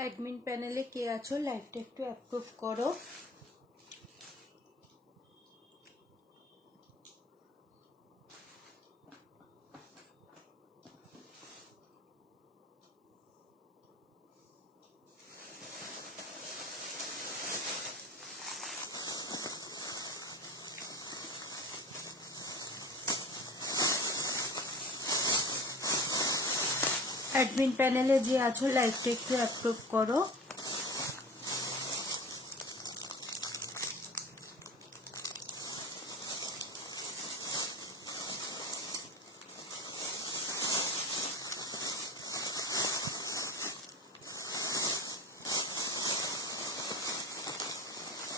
Admin প্যানেলে কে আছো লাইভটা একটু অ্যাপ্রুভ করো। অ্যাডমিন প্যানেলে যে আছো লাইভটা একটু অ্যাপ্রুভ করো।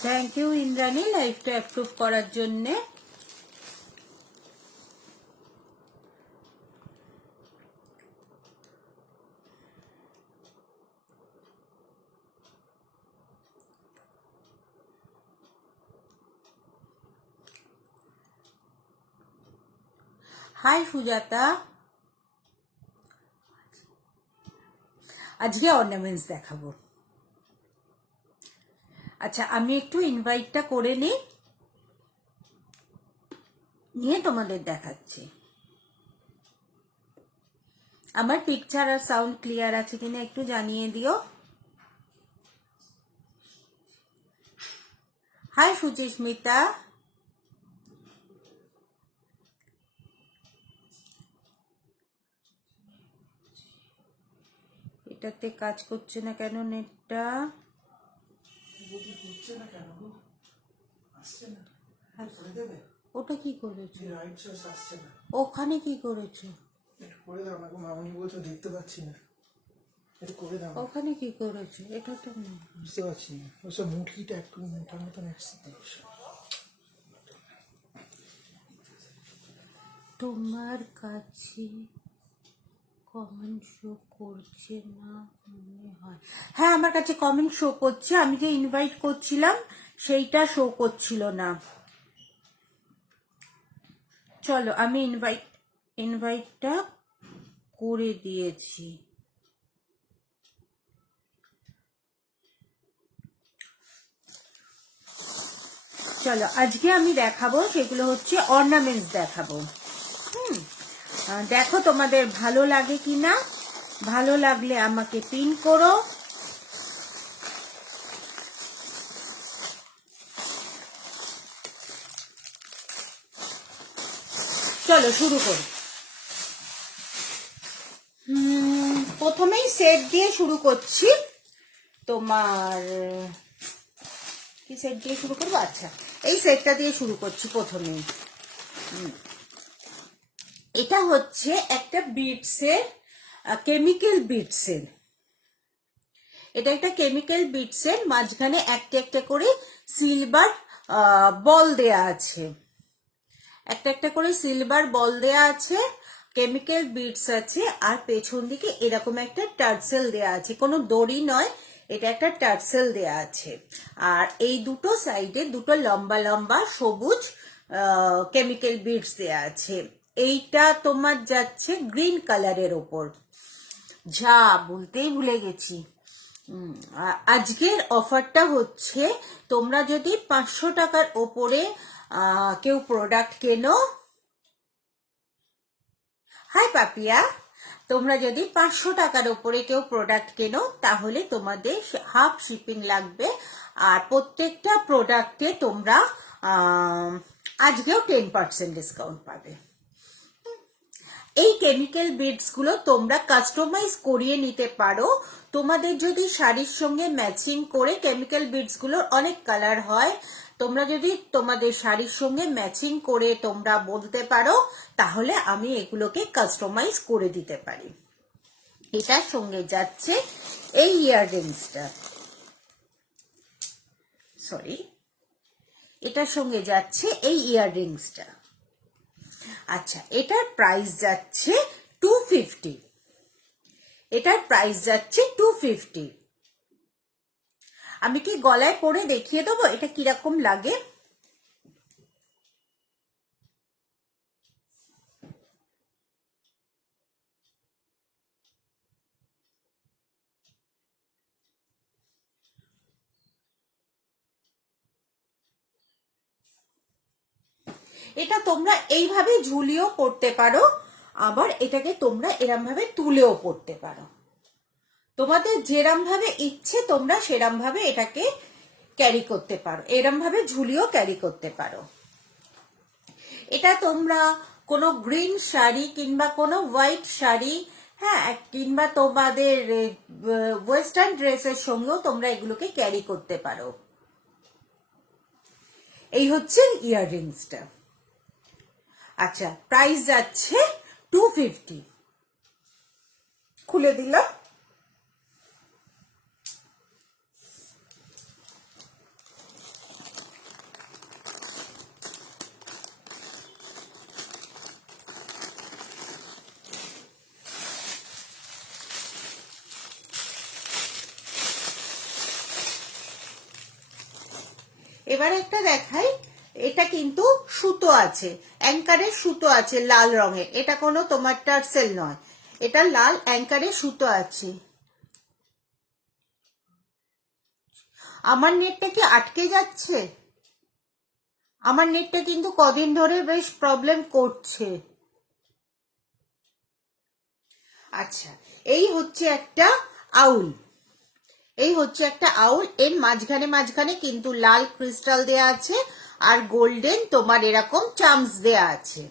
থ্যাংক ইউ ইন্দ্রাণী লাইভটা অ্যাপ্রুভ করার জন্যে। হাই সুজাতা, আজকে অর্নামেন্টস দেখাবো। আচ্ছা আমি একটু ইনভাইটটা করে নিয়ে তোমাদের দেখাচ্ছি। আমার পিকচার আর সাউন্ড ক্লিয়ার আছে কিনা একটু জানিয়ে দিও। হাই সুচিস্মিতা, এটাতে কাজ করছে না কেন নেটটা? ওটা কি করেছো? ওখানে কি করেছো? দেখতে পাচ্ছি না, ওখানে কি করেছো? এটা তো না, বুঝতে পারছি না। ওইসব মুটকিটা একটু মোটার মতন তোমার কাছে কমেন্ট শো করছে না মনে হয়। হ্যাঁ আমার কাছে কমেন্ট শো করছে, আমি যে ইনভাইট করছিলাম সেইটা শো করছিল না। চলো আমি ইনভাইটটা করে দিয়েছি। চলো আজকে আমি দেখাবো, সেগুলো হচ্ছে অর্নামেন্টস দেখাবো। দেখো তোমাদের ভালো লাগে কিনা, ভালো লাগলে আমাকে পিন করো। চলো শুরু করি। প্রথমেই সেট দিয়ে শুরু করছি। তোমার কি সেট দিয়ে শুরু করবো? আচ্ছা এই সেটটা দিয়ে শুরু করছি প্রথমেই। এটা হচ্ছে একটা বিটসের, কেমিক্যাল বিটসের। এটা একটা কেমিক্যাল বিটসের, মাঝখানে একটা একটা করে সিলভার বল দেয়া আছে, একটা একটা করে সিলভার বল দেয়া আছে, কেমিক্যাল বিটস আছে, আর পেছন দিকে এরকম একটা টার্সেল দেয়া আছে, কোনো দড়ি নয়, এটা একটা টার্সেল দেয়া আছে। আর এই দুটো সাইডে দুটো লম্বা লম্বা সবুজ কেমিক্যাল বিটস দেয়া আছে। এইটা তোমার যাচ্ছে গ্রিন কালারের ওপর। যা বলতেই ভুলে গেছি, আজকের অফারটা হচ্ছে তোমরা যদি 500 টাকার ওপরে কেউ প্রোডাক্ট কেনো, হাই পাপিয়া, তোমরা যদি 500 টাকার ওপরে কেউ প্রোডাক্ট কেনো তাহলে তোমাদের হাফ শিপিং লাগবে। আর প্রত্যেকটা প্রোডাক্টে তোমরা আজকেও 10% ডিসকাউন্ট পাবে। এই কেমিক্যাল বিডস গুলো তোমরা কাস্টমাইজ করিয়ে নিতে পারো। তোমাদের যদি শাড়ির সঙ্গে ম্যাচিং করে, কেমিক্যাল বিডস গুলোর অনেক কালার হয়, তোমরা যদি তোমাদের শাড়ির সঙ্গে ম্যাচিং করে তোমরা বলতে পারো তাহলে আমি এগুলোকে কাস্টমাইজ করে দিতে পারি। এটার সঙ্গে যাচ্ছে এই ইয়াররিংসটা, সরি, এটার সঙ্গে যাচ্ছে এই ইয়াররিংসটা। আচ্ছা এটার প্রাইস যাচ্ছে 250, এটার প্রাইস যাচ্ছে 250। আমি কি গলায় পরে দেখিয়ে দেবো এটা কিরকম লাগে? এটা তোমরা এইভাবে ঝুলিয়েও পড়তে পারো, আবার এটাকে তোমরা এরম ভাবে তুলেও পড়তে পারো। তোমাদের যেরম ভাবে ইচ্ছে তোমরা সেরম ভাবে এটাকে ক্যারি করতে পারো, এরম ভাবে ঝুলিয়েও ক্যারি করতে পারো। এটা তোমরা কোনো গ্রিন শাড়ি কিংবা কোনো হোয়াইট শাড়ি, হ্যাঁ, কিংবা তোমাদের ওয়েস্টার্ন ড্রেসের সঙ্গেও তোমরা এগুলোকে ক্যারি করতে পারো। এই হচ্ছে ইয়াররিংসটা। আচ্ছা, প্রাইস যাচ্ছে 250। খুলে দিলাম। এবার একটা দেখাই, এটা কিন্তু সুতো আছে, অ্যাঙ্কারের সুতো আছে লাল রঙের, এটা কোনো তোমার টার্সেল নয়, এটা লাল অ্যাঙ্কারের সুতো আছে। আমার নেটটা কি আটকে যাচ্ছে? আমার নেটটা কিন্তু কদিন ধরে বেশ প্রবলেম করছে। আচ্ছা, এই হচ্ছে একটা আউল, এই হচ্ছে একটা আউল। এর মাঝখানে মাঝখানে কিন্তু লাল ক্রিস্টাল দেয়া আছে আর গোল্ডেন তোমার এরকম চামস দেয়া আছে।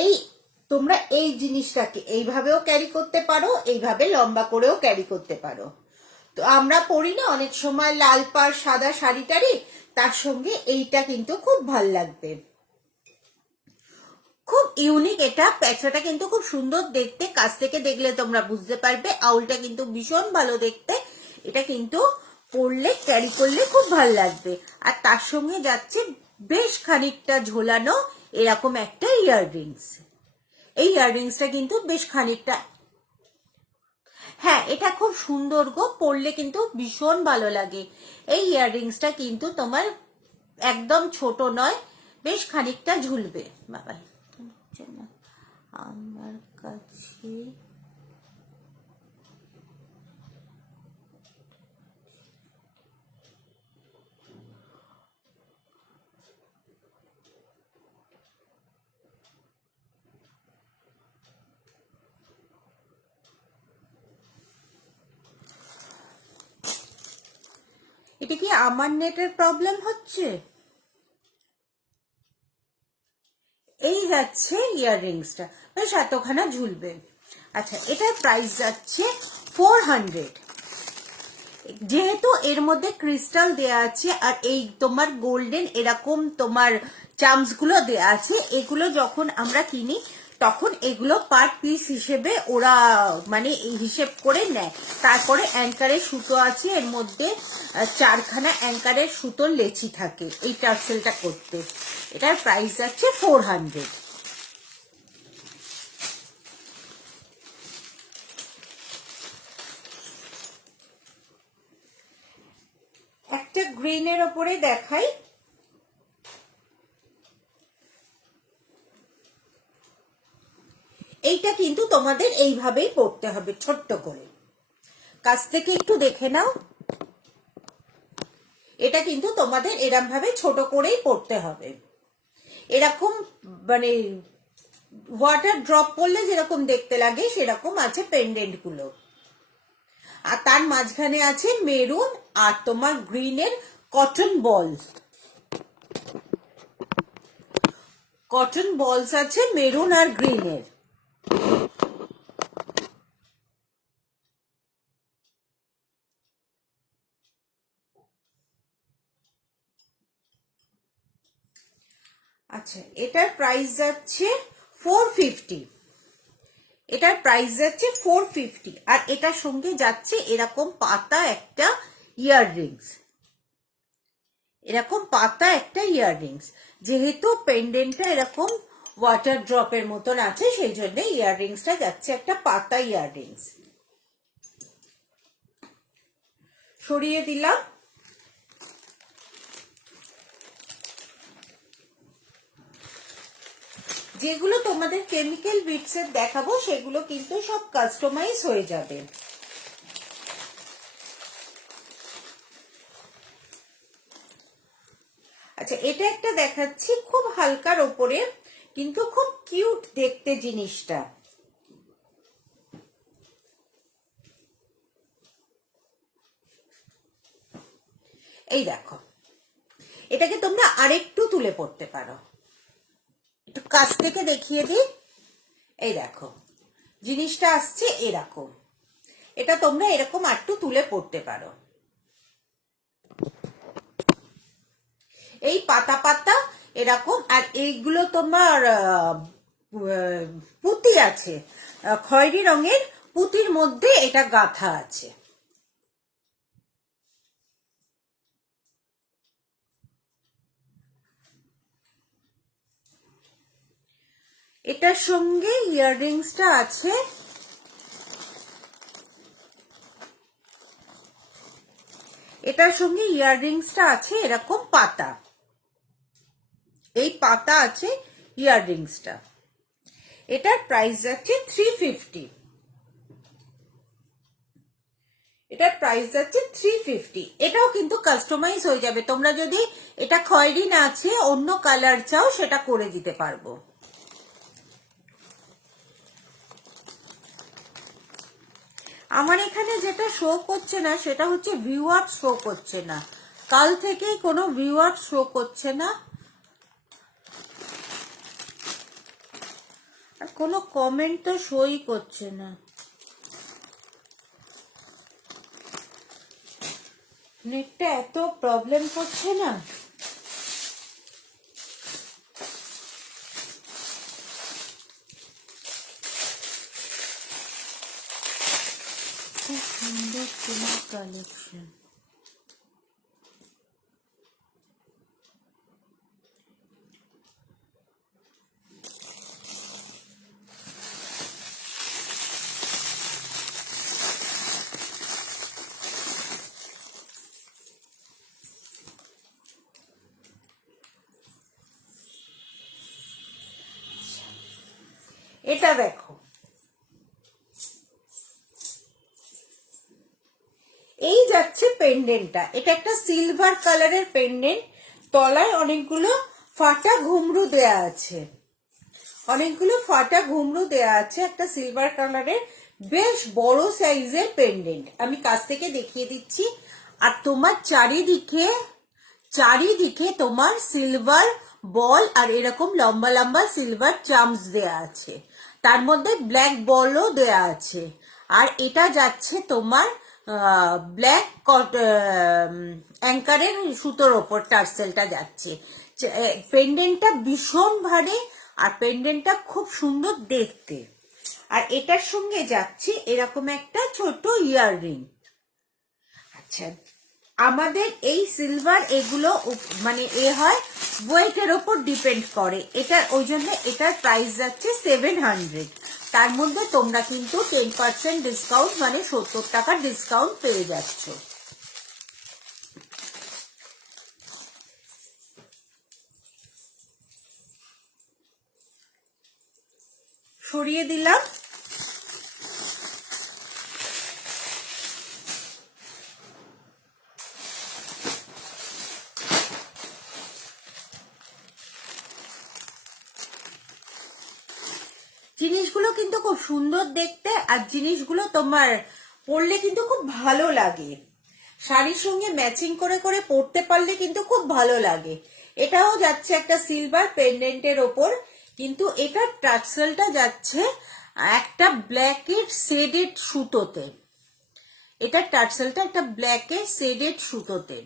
এই তোমরা এই জিনিসটাকে এইভাবেও ক্যারি করতে পারো, এইভাবে লম্বা করেও ক্যারি করতে পারো। তো আমরা পরি না অনেক সময় লাল পাড় সাদা শাড়ি টাড়ি, তার সঙ্গে এইটা কিন্তু খুব ভাল লাগবে। খুব ইউনিক এটা, প্যাঁচাটা কিন্তু খুব সুন্দর দেখতে, কাছ থেকে দেখলে তোমরা বুঝতে পারবে। আউলটা কিন্তু ভীষণ ভালো দেখতে, এটা কিন্তু পরলে ক্যারি করলে খুব ভালো লাগবে। আর তার সঙ্গে যাচ্ছে বেশ খানিকটা ঝোলানো এরকম একটা ইয়াররিংস। এই ইয়াররিংসটা কিন্তু বেশ খানিকটা, হ্যাঁ, এটা খুব সুন্দর গো, পরলে কিন্তু ভীষণ ভালো লাগে। এই ইয়াররিংসটা কিন্তু তোমার একদম ছোট নয়, বেশ খানিকটা ঝুলবে। বাবা, আমার কাছে এটা কি আমার নেটের প্রবলেম হচ্ছে? এই যাচ্ছে ইয়াররিংসটা, বেশ এতখানা ঝুলবে। আচ্ছা, এটার প্রাইস যাচ্ছে 400। যেহেতু এর মধ্যে ক্রিস্টাল দেয়া আছে আর এই তোমার গোল্ডেন এরকম তোমার চামস গুলো দেয়া আছে, এগুলো যখন আমরা কিনি তখন এগুলো পার পিস হিসেবে ওরা মানে হিসেব করে নেয়। তারপরে অ্যাঙ্কারের সুতো আছে, এর মধ্যে 4খানা অ্যাঙ্কারের সুতোর লেচি থাকে এই টার্সেলটা করতে। এটার প্রাইস যাচ্ছে 400। একটা গ্রিনের ওপরে দেখাই, এইটা কিন্তু তোমাদের এইভাবেই পড়তে হবে ছোট্ট করে, কাছ থেকে একটু দেখে নাও। এটা কিন্তু তোমাদের এরম ভাবে ছোট করেই পড়তে হবে। এরকম মানে ওয়াটার ড্রপ পড়লে যেরকম দেখতে লাগে সেরকম আছে পেন্ডেন্ট গুলো। আর তার মাঝখানে আছে মেরুন আর তোমার গ্রিনের কটন বলস, কটন বলস আছে মেরুন আর গ্রিনের। আচ্ছা, এটার প্রাইস যাচ্ছে 450। এটার প্রাইস যাচ্ছে 450 আর এটার সঙ্গে যাচ্ছে এরকম পাতা একটা ইয়াররিংস, এরকম পাতা একটা ইয়াররিংস। যেহেতু পেন্ডেন্টটা এরকম ওয়াটার ড্রপের মতন আছে সেই জন্য ইয়াররিংসটা যাচ্ছে একটা পাতা ইয়াররিংস। সরিয়ে দিলাম। যেগুলো তোমাদের কেমিক্যাল বিটসের দেখাবো সেগুলো কিন্তু সব কাস্টমাইজ হয়ে যাবে। আচ্ছা, এটা একটা দেখাচ্ছি খুব হালকার ওপরে, কিন্তু খুব কিউট দেখতে জিনিসটা। এই দেখো, এটাকে তোমরা আরেকটু তুলে পড়তে পারো, একটু কাছ থেকে দেখিয়ে দিই। এই দেখো, জিনিসটা আসছে এরকম, এটা তোমরা এরকম আরেকটু তুলে পড়তে পারো। এই পাতা পাতা এরকম, আর এইগুলো তোমার পুঁতি আছে, খয়েরি রঙের পুঁতির মধ্যে এটা গাঁথা আছে। এটার সঙ্গে ইয়াররিংসটা আছে, এটার সঙ্গে ইয়াররিংসটা আছে এরকম পাতা, এই পাতা আছে ইয়াররিংসটা। এটার প্রাইস আছে 350, এটার প্রাইস আছে 350। এটাও কিন্তু কাস্টমাইজ হয়ে যাবে, তোমরা যদি এটা খয়েরি না আছে অন্য কালার চাও সেটা করে দিতে পারবো। আমার এখানে যেটা শো করছে না সেটা হচ্ছে ভিউয়ার শো করছে না, কাল থেকেই কোনো ভিউয়ার শো করছে না, আর কোনো কমেন্ট তো শোই করছে না। নেটটা এত প্রবলেম করছে না। খুব সুন্দর তোমার কালেকশন। এটা দেখো, এই যাচ্ছে পেন্ডেন্টটা, এটা একটা সিলভার কালারের পেন্ডেন্ট, তলায় অনেকগুলো ফাটা ঘুমরু দেয়া আছে, অনেকগুলো ফাটা ঘুমরু দেয়া আছে, একটা সিলভার কালারের বেশ বড় সাইজের পেন্ডেন্ট। আমি কাছ থেকে দেখিয়ে দিচ্ছি। আর তোমার চারিদিকে চারিদিকে তোমার সিলভার বল আর এরকম লম্বা লম্বা সিলভার চাম্পস দেয়া আছে, তার মধ্যে ব্ল্যাক বলও দেয়া আছে। আর এটা যাচ্ছে তোমার ব্ল্যাক অ্যাঙ্কারের সুতোর ওপর টার্সেলটা যাচ্ছে। পেন্ডেন্টটা ভীষণ ভারী আর পেন্ডেন্টটা খুব সুন্দর দেখতে। আর এটার সঙ্গে যাচ্ছে এরকম একটা ছোট ইয়াররিং। আচ্ছা, আমাদের এই সিলভার এগুলো মানে হয় ওয়েটের ওপর ডিপেন্ড করে, এটার ওই জন্য এটার প্রাইস যাচ্ছে 700। তার মধ্যে তোমরা কিন্তু 10% ডিসকাউন্ট মানে 70 টাকার ডিসকাউন্ট পেয়ে যাচ্ছ। সরিয়ে দিলাম। জিনিসগুলো কিন্তু খুব সুন্দর দেখতে, আর জিনিসগুলো তোমার পরলে কিন্তু খুব ভালো লাগে, শাড়ির সঙ্গে ম্যাচিং করে করে পরতে পারলে কিন্তু খুব ভালো লাগে। এটাও যাচ্ছে একটা সিলভার পেন্ডেন্টের ওপর, কিন্তু এটার টার্সেলটা যাচ্ছে একটা ব্ল্যাকের শেডেড সুতোতে, এটার টার্সেলটা একটা ব্ল্যাকের শেডেড সুতোতে।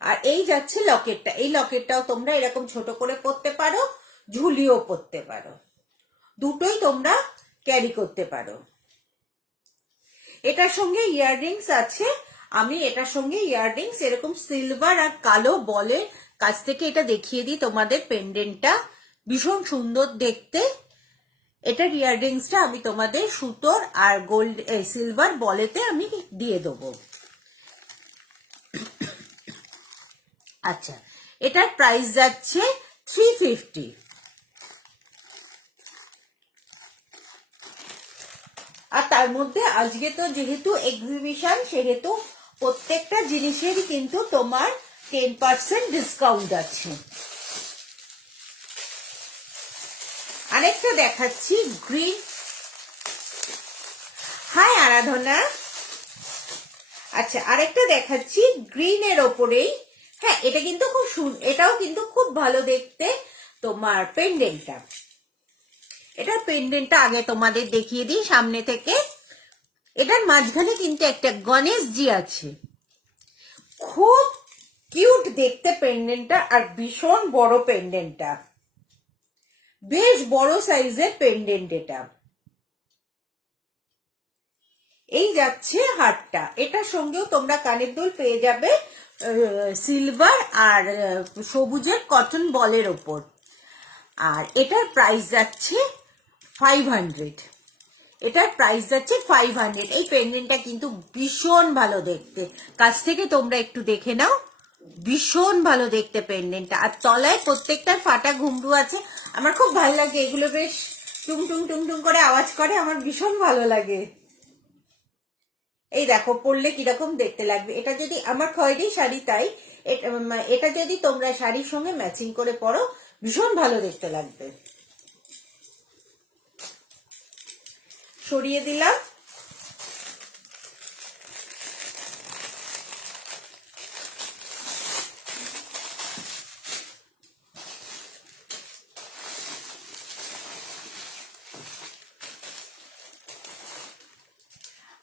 আর এই যাচ্ছে লকেটটা, এই লকেটটাও তোমরা এরকম ছোট করে পরতে পারো, ঝুলিয়েও পরতে পারো, দুটোই তোমরা ক্যারি করতে পারো। এটার সঙ্গে ইয়াররিংস আছে, আমি এটার সঙ্গে ইয়াররিংস এরকম সিলভার আর কালো বলের কাছ থেকে এটা দেখিয়ে দিই তোমাদের। পেন্ডেন্টটা ভীষণ সুন্দর দেখতে, এটার ইয়াররিংসটা আমি তোমাদের সুতোর আর গোল্ড সিলভার বলেতে আমি দিয়ে দেবো। আচ্ছা, এটার প্রাইস যাচ্ছে 350। আর তার মধ্যে আজকে তো যেহেতু এক্সিবিশন, সেহেতু প্রত্যেকটা জিনিসেরই কিন্তু তোমার 10% ডিসকাউন্ট আছে। আরেকটা দেখাচ্ছি গ্রিন। হাই আরাধনা। আচ্ছা, আরেকটা দেখাচ্ছি গ্রিনের ওপরেই। হ্যাঁ, এটা কিন্তু এটাও কিন্তু খুব ভালো দেখতে। তোমার পেন্ডেন্টটা, এটার পেন্ডেন্টটা আগে তোমাদের দেখিয়ে দিই সামনে থেকে। এটার মাঝখানে কিন্তু একটা গণেশজি আছে, খুব কিউট দেখতে পেন্ডেন্টটা, আর ভীষণ বড় পেন্ডেন্টটা, বেশ বড় সাইজের পেন্ডেন্ট এটা। এই যাচ্ছে হারটা, এটার সঙ্গেও তোমরা কানের দুল পেয়ে যাবে সিলভার আর সবুজের কটন বলের ওপর। আর এটার প্রাইস যাচ্ছে 500। এটার প্রাইস যাচ্ছে 500। এই পেন্ডেন্টটা কিন্তু ভীষণ ভালো দেখতে, কাছ থেকে তোমরা একটু দেখে নাও, ভীষণ ভালো দেখতে পেন্ডেন্টটা। আর তলায় প্রত্যেকটার ফাটা ঘুমরু আছে। আমার খুব ভালো লাগে এগুলো, বেশ টুং টুং টুং টুং করে আওয়াজ করে, আমার ভীষণ ভালো লাগে। এই দেখো পরলে কিরকম দেখতে লাগবে। এটা যদি আমার খয়েরি শাড়ি, তাই এটা যদি তোমরা শাড়ির সঙ্গে ম্যাচিং করে পরো, ভীষণ ভালো দেখতে লাগবে। সরিয়ে দিলাম।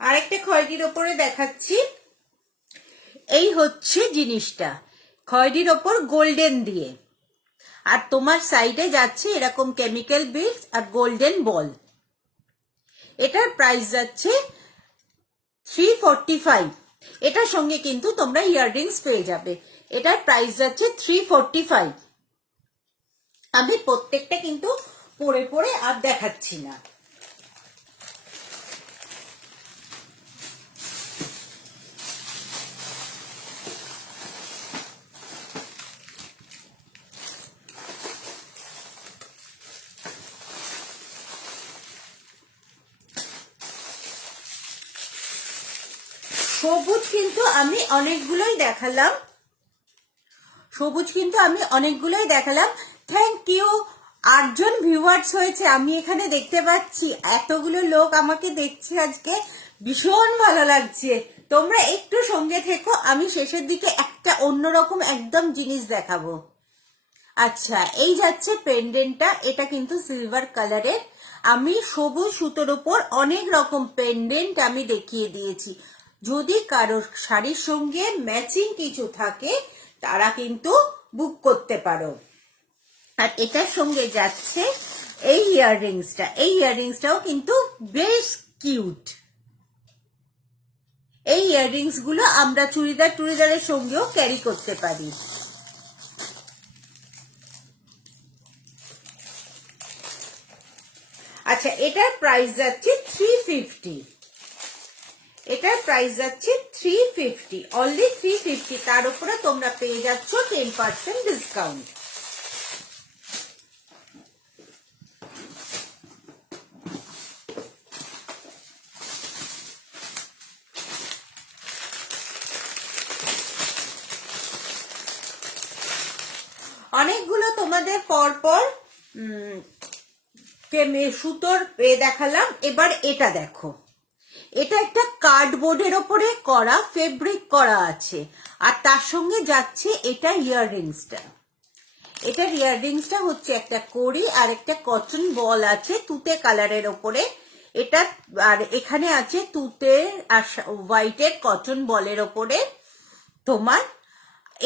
আরেকটা খয়েরির ওপরে দেখাচ্ছি। এই হচ্ছে জিনিসটা, খয়েরির ওপর গোল্ডেন দিয়ে, আর তোমার সাইডে যাচ্ছে এরকম কেমিক্যাল বিডস আর গোল্ডেন বল। এটার প্রাইস যাচ্ছে 345। এটার সঙ্গে কিন্তু তোমরা ইয়াররিংস পেয়ে যাবে। এটার প্রাইস যাচ্ছে 345। আমি প্রত্যেকটা কিন্তু পরে পরে আর দেখাচ্ছি না। সবুজ কিন্তু আমি অনেকগুলোই দেখালাম, থ্যাংক ইউ। 8জন ভিউয়ার্স হয়েছে আমি এখানে দেখতে পাচ্ছি, এতগুলো লোক আমাকে দেখছে আজকে, ভীষণ ভালো লাগছে। তোমরা একটু সঙ্গে থেকো, আমি শেষের দিকে একটা অন্যরকম একদম জিনিস দেখাবো। আচ্ছা, এই যাচ্ছে পেন্ডেন্টটা, এটা কিন্তু সিলভার কালারের। আমি সবুজ সুতোর উপর অনেক রকম পেন্ডেন্ট আমি দেখিয়ে দিয়েছি। যদি কারোর শাড়ির সঙ্গে ম্যাচিং কিছু থাকে তারা কিন্তু বুক করতে পারো। আর এটার সঙ্গে যাচ্ছে এই ইয়াররিংসটা, এই ইয়াররিংসটাও কিন্তু বেশ কিউট। এই ইয়াররিংস গুলো আমরা চুড়িদারের সঙ্গেও ক্যারি করতে পারি। আচ্ছা, এটার প্রাইস যাচ্ছে 350। এটার প্রাইস যাচ্ছে 350, অনলি 350। তার উপরে তোমরা পেয়ে যাচ্ছ 10% ডিসকাউন্ট। অনেকগুলো তোমাদের পরপর সুতোর দেখালাম। এবার এটা দেখো, এটা একটা কার্ডবোর্ডের ওপরে করা, ফেব্রিক করা আছে, আর তার সঙ্গে যাচ্ছে এটা ইয়াররিংসটা। এটার ইয়াররিংসটা হচ্ছে একটা কড়ি আর একটা কটন বল আছে তুতে কালারের ওপরে। এটা আর এখানে আছে তুতে আর হোয়াইটের কটন বলের ওপরে তোমার।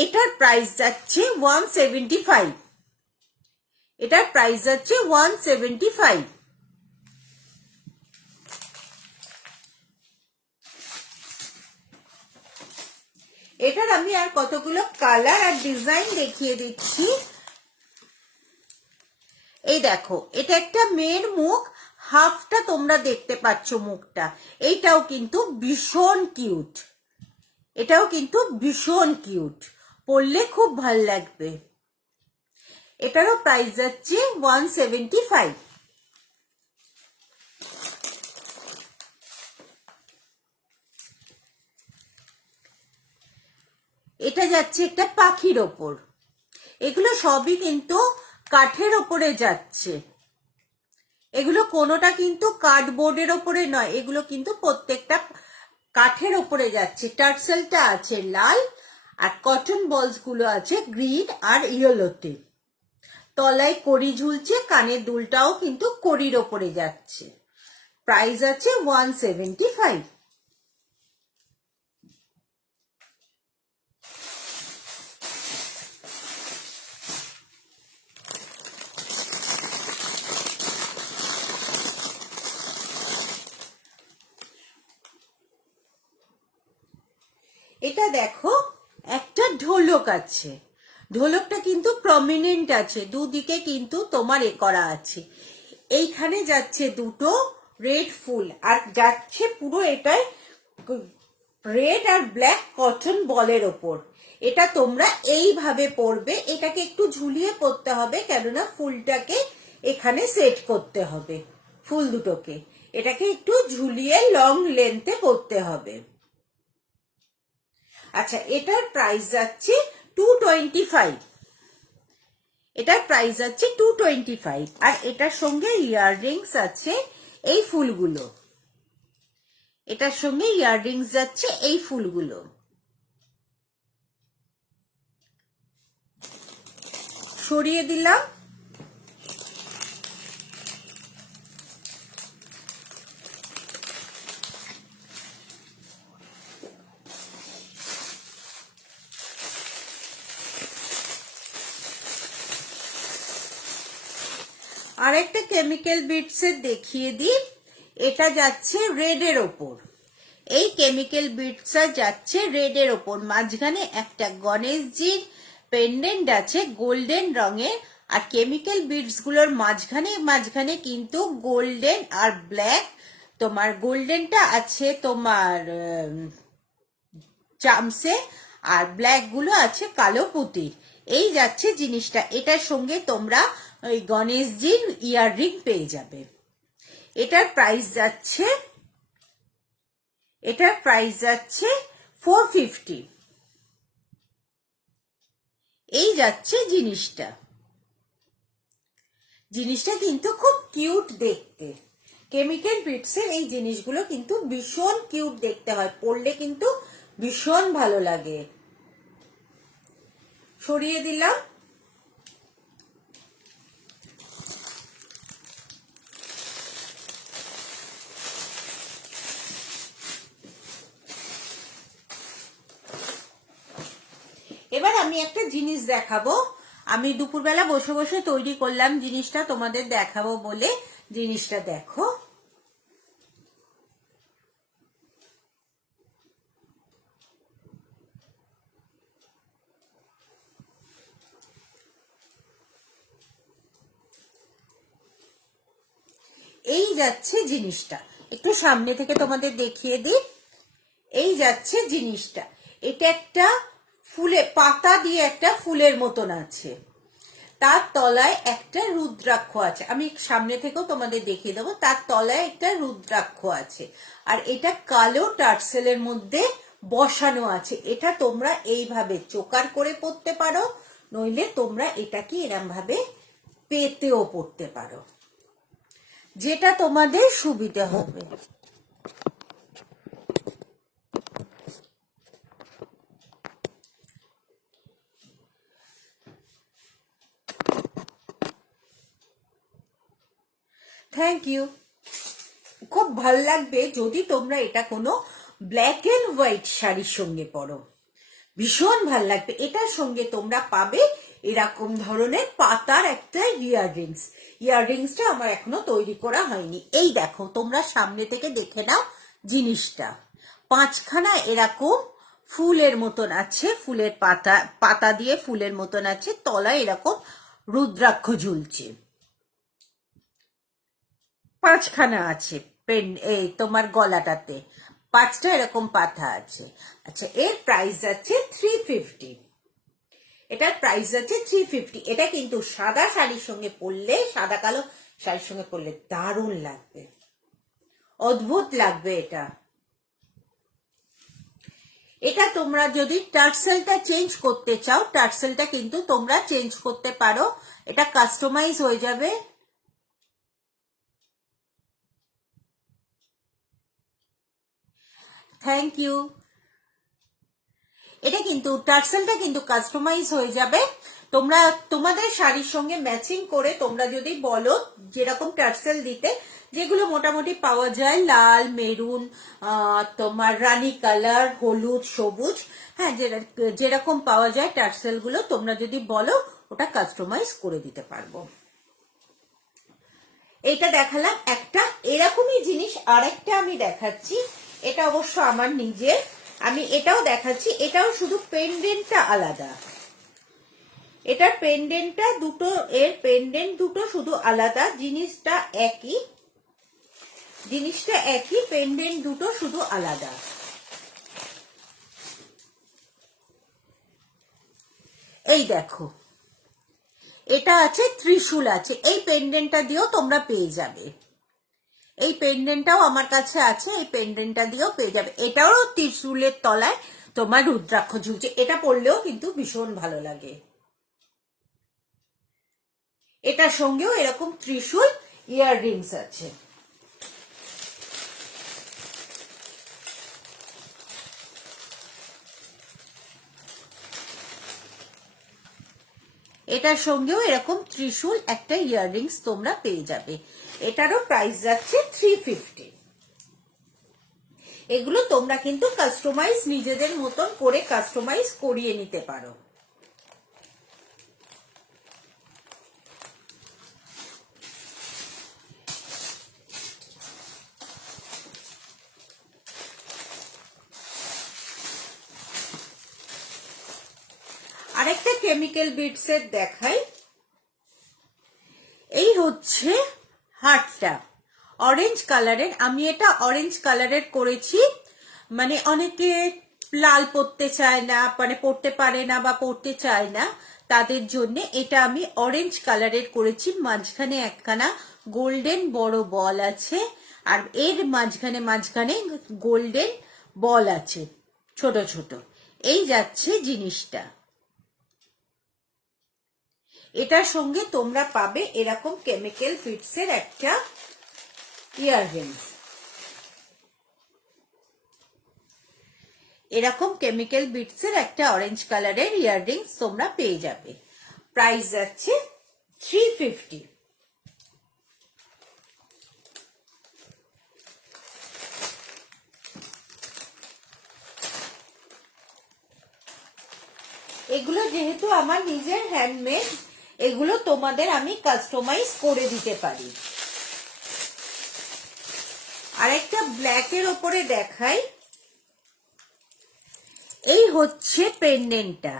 এটার প্রাইস যাচ্ছে 175। এটার প্রাইস যাচ্ছে 175। এটার আমি আর কতগুলো কালার আর ডিজাইন দেখিয়ে দিচ্ছি। এই দেখো, এটা একটা মেয়ের মুখ, হাফটা তোমরা দেখতে পাচ্ছ মুখটা। এইটাও কিন্তু ভীষণ কিউট, এটাও কিন্তু ভীষণ কিউট, পরলে খুব ভাল লাগবে। এটারও প্রাইস যাচ্ছে 175। এটা যাচ্ছে একটা পাখির ওপর। এগুলো সবই কিন্তু কাঠের ওপরে যাচ্ছে, এগুলো কোনোটা কিন্তু কার্ডবোর্ডের ওপরে নয়, এগুলো কিন্তু প্রত্যেকটা কাঠের ওপরে যাচ্ছে। টার্সেলটা আছে লাল আর কটন বলস গুলো আছে গ্রিন আর ইয়েলোতে। তলায় কড়ি ঝুলছে, কানের দুলটাও কিন্তু কড়ির ওপরে যাচ্ছে। প্রাইস আছে 175। এটা দেখো একটা ঢোলক আছে, ঢোলকটা কিন্তু প্রমিনেন্ট আছে, দুদিকে কিন্তু তোমার এ করা আছে। এইখানে যাচ্ছে দুটো রেড ফুল আর যাচ্ছে পুরো এটাই রেড আর ব্ল্যাক কটন বলের ওপর। এটা তোমরা এইভাবে পরবে, এটাকে একটু ঝুলিয়ে পরতে হবে কেননা ফুলটাকে এখানে সেট করতে হবে, ফুল দুটোকে এটাকে একটু ঝুলিয়ে লং লেন্থে পরতে হবে। আচ্ছা, এটার প্রাইস যাচ্ছে 225। এটার প্রাইস যাচ্ছে 225 আর এটার সঙ্গে ইয়াররিংস আছে এই ফুলগুলো, এটার সঙ্গে ইয়াররিংস যাচ্ছে এই ফুলগুলো। সরিয়ে দিলাম। আরেকটা কেমিক্যাল বিটসের দেখিয়ে দিই, এটা যাচ্ছে রেডের ওপর। এই কেমিক্যাল বিটসটা যাচ্ছে রেডের ওপর, মাঝখানে একটা গণেশজির পেন্ডেন্ট আছে গোল্ডেন রঙের, আর কেমিক্যাল বিটস গুলোর মাঝখানে মাঝখানে কিন্তু গোল্ডেন আর ব্ল্যাক, তোমার গোল্ডেনটা আছে তোমার চামসে আর ব্ল্যাক গুলো আছে কালো পুঁতির। এই যাচ্ছে জিনিসটা, এটার সঙ্গে তোমরা ওই গণেশজির ইয়াররিং পেয়ে যাবে। এটার প্রাইস যাচ্ছে 450। এই যাচ্ছে জিনিসটা, জিনিসটা কিন্তু খুব কিউট দেখতে। কেমিক্যাল বিটসের এই জিনিসগুলো কিন্তু ভীষণ কিউট দেখতে হয়, পরলে কিন্তু ভীষণ ভালো লাগে। সরিয়ে দিলাম। এবার আমি একটা জিনিস দেখাবো, আমি দুপুরবেলা বসে বসে তৈরি করলাম জিনিসটা, তোমাদের দেখাবো বলে। জিনিসটা দেখো, এই যাচ্ছে জিনিসটা, একটু সামনে থেকে তোমাদের দেখিয়ে দিই। এই যাচ্ছে জিনিসটা, এটা একটা ফুলে পাতা দিয়ে একটা ফুলের মতন আছে, তার তলায় একটা রুদ্রাক্ষ আছে, আমি সামনে থেকেও তোমাদের দেখিয়ে দেবো। তার তলায় একটা রুদ্রাক্ষ আছে আর এটা কালো টার্সেলের মধ্যে বসানো আছে। এটা তোমরা এইভাবে চোকার করে পরতে পারো, নইলে তোমরা এটাকে এরম ভাবে পেতেও পরতে পারো, যেটা তোমাদের সুবিধা হবে। Thank you. খুব ভাল লাগবে যদি তোমরা এটা কোনো ব্ল্যাক এন্ড হোয়াইট শাড়ির সঙ্গে পরো, ভীষণ ভাল লাগবে। এটার সঙ্গে তোমরা পাবে এরকম ধরনের পাতার একটা ইয়াররিংস। ইয়াররিংসটা আমার এখনো তৈরি করা হয়নি। এই দেখো, তোমরা সামনে থেকে দেখে নাও জিনিসটা, পাঁচখানা এরকম ফুলের মতন আছে, ফুলের পাতা দিয়ে ফুলের মতন আছে, তলায় এরকম রুদ্রাক্ষ ঝুলছে, পাঁচখানা আছে এই তোমার গলাটাতে পাঁচটা এরকম পাতা আছে। আচ্ছা, এর প্রাইস আছে 350। এটার প্রাইস আছে 350। এটা কিন্তু সাদা শাড়ির সঙ্গে পরলে, সাদা কালো শাড়ির সঙ্গে পরলে দারুণ লাগবে, অদ্ভুত লাগবে এটা। এটা তোমরা যদি টার্সেলটা চেঞ্জ করতে চাও, টার্সেলটা কিন্তু তোমরা চেঞ্জ করতে পারো, এটা কাস্টমাইজ হয়ে যাবে। Thank you. এটা কিন্তু টার্সেলটা কিন্তু কাস্টমাইজ হয়ে যাবে। তোমরা তোমাদের শাড়ির সঙ্গে ম্যাচিং করে তোমরা যদি বলো যেরকম টার্সেল দিতে, যেগুলো মোটামুটি পাওয়া যায়, লাল, মেরুন, তোমার রানী কালার, হলুদ, সবুজ, হ্যাঁ যেরকম পাওয়া যায় টার্সেল গুলো তোমরা যদি বলো ওটা কাস্টমাইজ করে দিতে পারবো। এটা দেখালাম একটা। এরকমই জিনিস আরেকটা আমি দেখাচ্ছি, এটা অবশ্য আমার নিজের, আমি এটাও দেখাচ্ছি। এটাও শুধু পেন্ডেন্টটা আলাদা, এটার পেন্ডেন্টটা দুটো, এর পেন্ডেন্ট দুটো শুধু আলাদা, জিনিসটা একই, পেন্ডেন্ট দুটো শুধু আলাদা। এই দেখো, এটা আছে ত্রিশূল আছে, এই পেন্ডেন্টটা দিয়েও তোমরা পেয়ে যাবে। এই পেন্ডেন্টটাও আমার কাছে আছে, এই পেন্ডেন্টটা দিয়েও পেয়ে যাবে। এটাও ত্রিশূলের তলায় তোমার রুদ্রাক্ষ ঝুলছে, এটা পরলেও কিন্তু ভীষণ ভালো লাগে। এটার সঙ্গেও এরকম ত্রিশূল ইয়াররিংস আছে। এটার সঙ্গেও এরকম ত্রিশূল একটা ইয়াররিংস তোমরা পেয়ে যাবে। এটারও প্রাইস যাচ্ছে 350। এগুলো তোমরা কিন্তু কাস্টমাইজ নিজেদের মতন করে কাস্টমাইজ করিয়ে নিতে পারো। আরেকটা কেমিক্যাল বিডসের দেখাই। এই হচ্ছে হারটা অরেঞ্জ কালারের, আমি এটা অরেঞ্জ কালারের করেছি। মানে অনেকে লাল পরতে চায় না, মানে পরতে পারে না বা পরতে চায় না, তাদের জন্য এটা আমি অরেঞ্জ কালারের করেছি। মাঝখানে একখানা গোল্ডেন বড় বল আছে, আর এর মাঝখানে গোল্ডেন বল আছে ছোট ছোট। এই যাচ্ছে জিনিসটা। এটার সঙ্গে তোমরা পাবে এরকম কেমিক্যাল বিডসের একটা ইয়াররিংস, এরকম কেমিক্যাল বিডসের একটা অরেঞ্জ কালারের ইয়াররিংস তোমরা পেয়ে যাবে। প্রাইস যাচ্ছে 350। এগুলো যেহেতু আমার নিজের হ্যান্ডমেড, এগুলো তোমাদের আমি কাস্টমাইজ করে দিতে পারি। আরেকটা ব্ল্যাকের ওপরে দেখাই। এই হচ্ছে পেন্ডেন্টটা।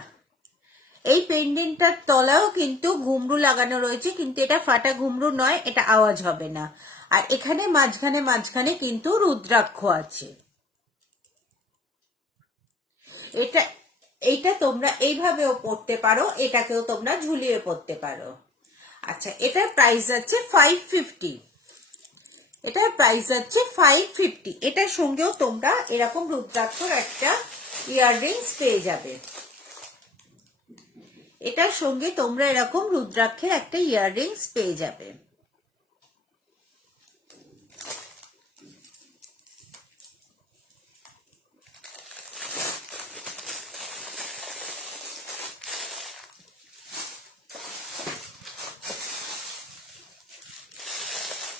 এই পেন্ডেন্টটার তলাও কিন্তু ঘুমরু লাগানো রয়েছে, কিন্তু এটা ফাটা ঘুমরু নয়, এটা আওয়াজ হবে না। আর এখানে মাঝখানে কিন্তু রুদ্রাক্ষ আছে। এইটা তোমরা এইভাবেও পড়তে পারো, এটাকেও তোমরা ঝুলিয়ে পড়তে পারো। আচ্ছা, এটার প্রাইস আছে 550। এটার প্রাইস আছে 550। এটার সঙ্গেও তোমরা এরকম রুদ্রাক্ষর একটা ইয়াররিংস পেয়ে যাবে। এটার সঙ্গে তোমরা এরকম রুদ্রাক্ষের একটা ইয়াররিংস পেয়ে যাবে।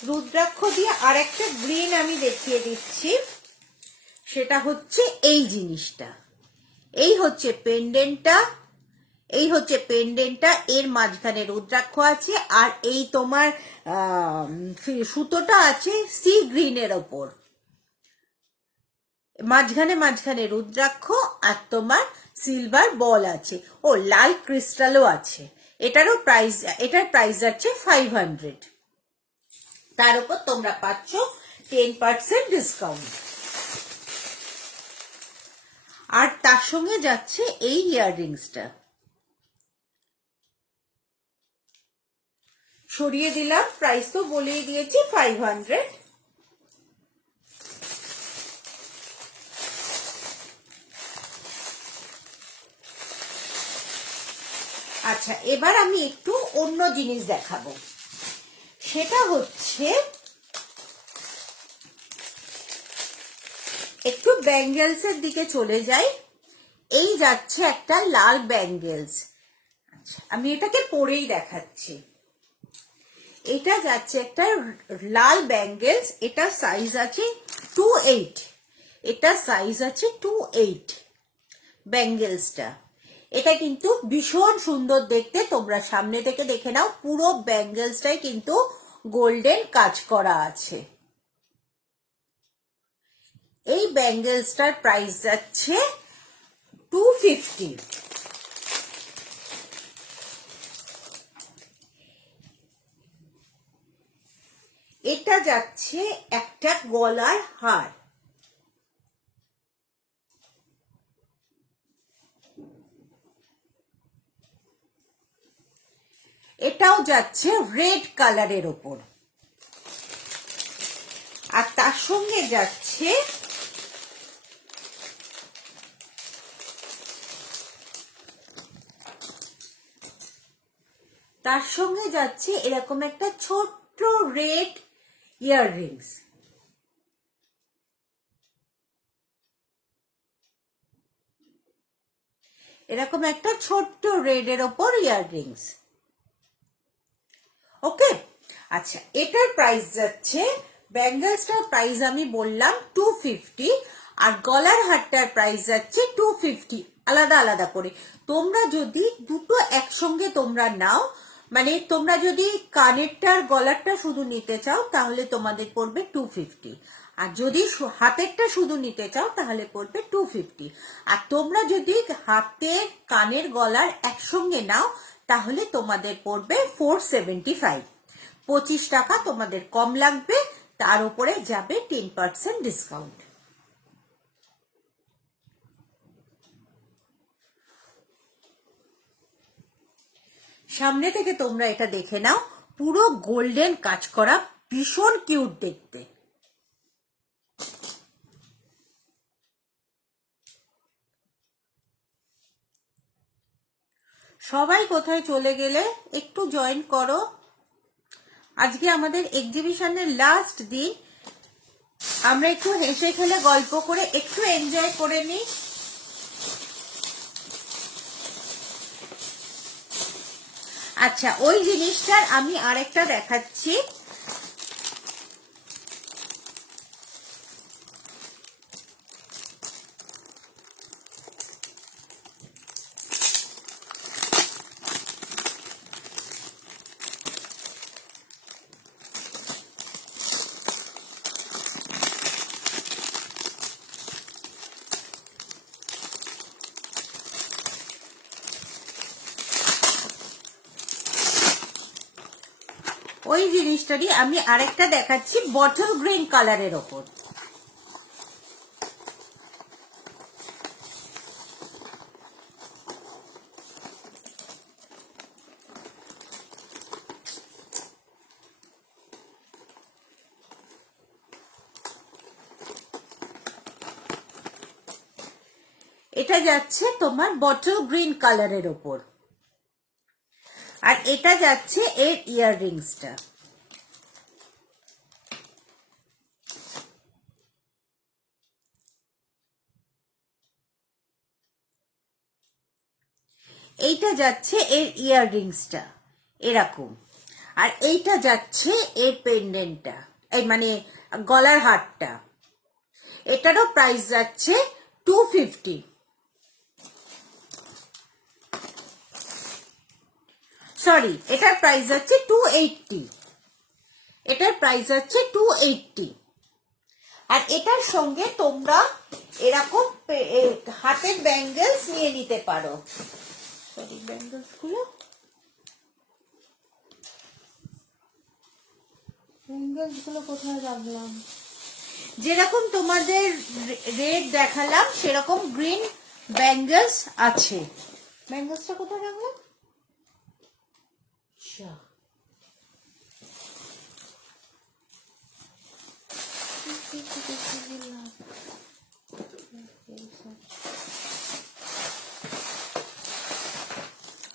রুদ্রাক্ষ দিয়ে আরেকটা গ্রিন আমি দেখিয়ে দিচ্ছি, সেটা হচ্ছে এই জিনিসটা। এই হচ্ছে পেন্ডেন্টটা, এর মাঝখানে রুদ্রাক্ষ আছে, আর এই তোমার সুতোটা আছে সি গ্রিনের ওপর। মাঝখানে রুদ্রাক্ষ, আর তোমার সিলভার বল আছে, ও লাল ক্রিস্টালও আছে। এটার প্রাইস আছে 500। তার উপর তোমরা পাচ্ছ 10% ডিসকাউন্ট। আর তার সঙ্গে যাচ্ছে এই ইয়াররিংসটা। সরিয়ে দিলাম, প্রাইস তো বলেই দিয়েছি 500। আচ্ছা, এবার আমি একটু অন্য জিনিস দেখাবো। সেটা হচ্ছে একটু ব্যাঙ্গেলস এর দিকে চলে যাই। এই যাচ্ছে একটা লাল ব্যাঙ্গেলস। আচ্ছা, আমি এটাকে পরেই দেখাচ্ছি। এটা যাচ্ছে একটা লাল ব্যাঙ্গেলস। এটা সাইজ আছে 2.8। এটা সাইজ আছে 2.8 ব্যাঙ্গেলসটা। এটা কিন্তু ভীষণ সুন্দর দেখতে। তোমরা সামনে থেকে দেখে নাও, পুরো ব্যাঙ্গেলসটাই কিন্তু গোল্ডেন কাজ করা আছে। এই ব্যাঙ্গেলসটার প্রাইস যাচ্ছে 250। এটা যাচ্ছে একটা গলার হার। এটাও যাচ্ছে রেড কালারের ওপর। আর তার সঙ্গে যাচ্ছে এরকম একটা ছোট্ট রেড ইয়াররিংস। এরকম একটা ছোট্ট রেডের ওপর ইয়াররিংস। ওকে, আচ্ছা, এটার প্রাইস যাচ্ছে, ব্যাঙ্গেলসটার প্রাইস আমি বললাম 250, আর গলার হারটার প্রাইস যাচ্ছে 250 আলাদা আলাদা করে। তোমরা যদি দুটো একসঙ্গে তোমরা নাও, মানে তোমরা যদি কানেরটার গলারটা শুধু নিতে চাও তাহলে তোমাদের পড়বে 250, আর যদি হাতেরটা শুধু নিতে চাও তাহলে পড়বে 250, আর তোমরা যদি হাতের কানের গলার একসঙ্গে নাও তাহলে তোমাদের পড়বে 475। 25 টাকা তোমাদের কম লাগবে, তার উপরে যাবে 10% ডিসকাউন্ট। সামনে থেকে তোমরা এটা দেখে নাও, পুরো গোল্ডেন কাজ করা, ভীষণ কিউট দেখতে। সবাই কোথায় চলে গেলে একটু জয়েন করো। আজকে আমাদের এক্সিবিশনের লাস্ট দিন, আমরা একটু হেসে খেলে গল্প করে একটু এনজয় করে নিই। আচ্ছা, ওই জিনিসটার আমি আরেকটা দেখাচ্ছি। ওই জিনিসটারই আমি আরেকটা দেখাচ্ছি বটল গ্রিন কালারের ওপর। এটা যাচ্ছে তোমার বটল গ্রিন কালারের ওপর, আর এটা যাচ্ছে এর ইয়াররিংসটা। এইটা যাচ্ছে এর ইয়াররিংসটা এরকম, আর এইটা যাচ্ছে এর পেন্ডেন্টটা, এই মানে গলার হারটা। এটারও প্রাইস যাচ্ছে 250। সরি, এটার প্রাইস যাচ্ছে 280। এটার প্রাইস যাচ্ছে 280। আর এটার সঙ্গে তোমরা এরকম হাতের ব্যাঙ্গেলস নিয়ে নিতে পারো। সরি, ব্যাঙ্গেলস গুলো কোথায় রাখলাম? যেরকম তোমাদের রেড দেখালাম সেরকম গ্রিন ব্যাঙ্গেলস আছে। ব্যাঙ্গেলসটা কোথায় রাখলাম?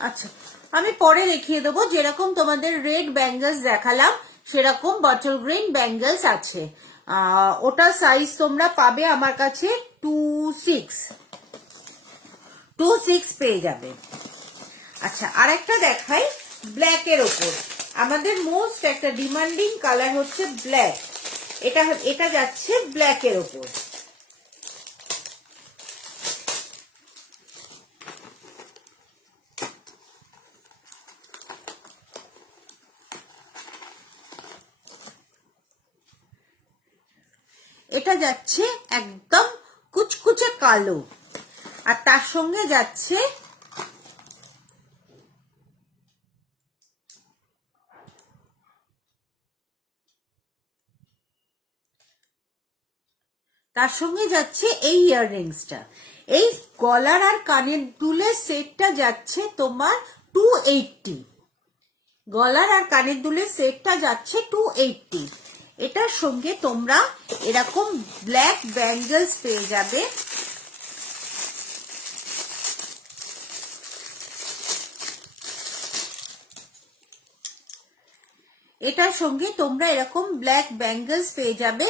আচ্ছা, আমি পরে দেখিয়ে দেবো। যেরকম তোমাদের রেড ব্যাঙ্গলস দেখালাম সেরকম বটল গ্রিন ব্যাঙ্গলস আছে। ওটা সাইজ তোমরা পাবে আমার কাছে 2.6 পেয়ে যাবে। আচ্ছা, আর একটা দেখাই ব্ল্যাকের ওপর। আমাদের মোস্ট একটা ডিমান্ডিং কালার হচ্ছে ব্ল্যাক। এটা যাচ্ছে ব্ল্যাকের ওপর। এটা যাচ্ছে একদম কুচকুচে কালো, আর তার সঙ্গে যাচ্ছে এই ইয়াররিংসটা। এই গলার আর কানের দুলের সেটটা যাচ্ছে তোমার 280। গলার আর কানের দুলের সেটটা যাচ্ছে 280। এটার সঙ্গে তোমরা এরকম ব্ল্যাক ব্যাঙ্গলস পেয়ে যাবে। এটার সঙ্গে তোমরা এরকম ব্ল্যাক ব্যাঙ্গলস পেয়ে যাবে।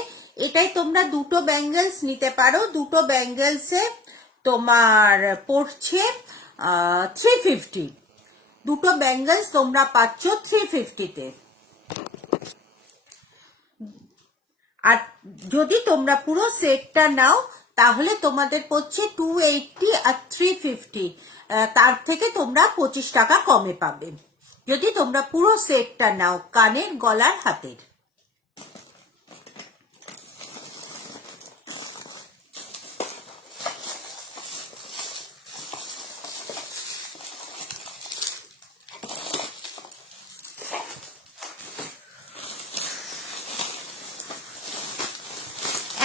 এটাই তোমরা দুটো ব্যাঙ্গলস নিতে পারো। দুটো ব্যাঙ্গলসে তোমার পড়ছে 350। দুটো ব্যাঙ্গলস তোমরা পাচ্ছ 350-তে। আর যদি তোমরা পুরো সেটটা নাও তাহলে তোমাদের পড়ছে 280 আর 350। তার থেকে তোমরা 25 টাকা কমে পাবে যদি তোমরা পুরো সেটটা নাও, কানের, গলার, হাতের।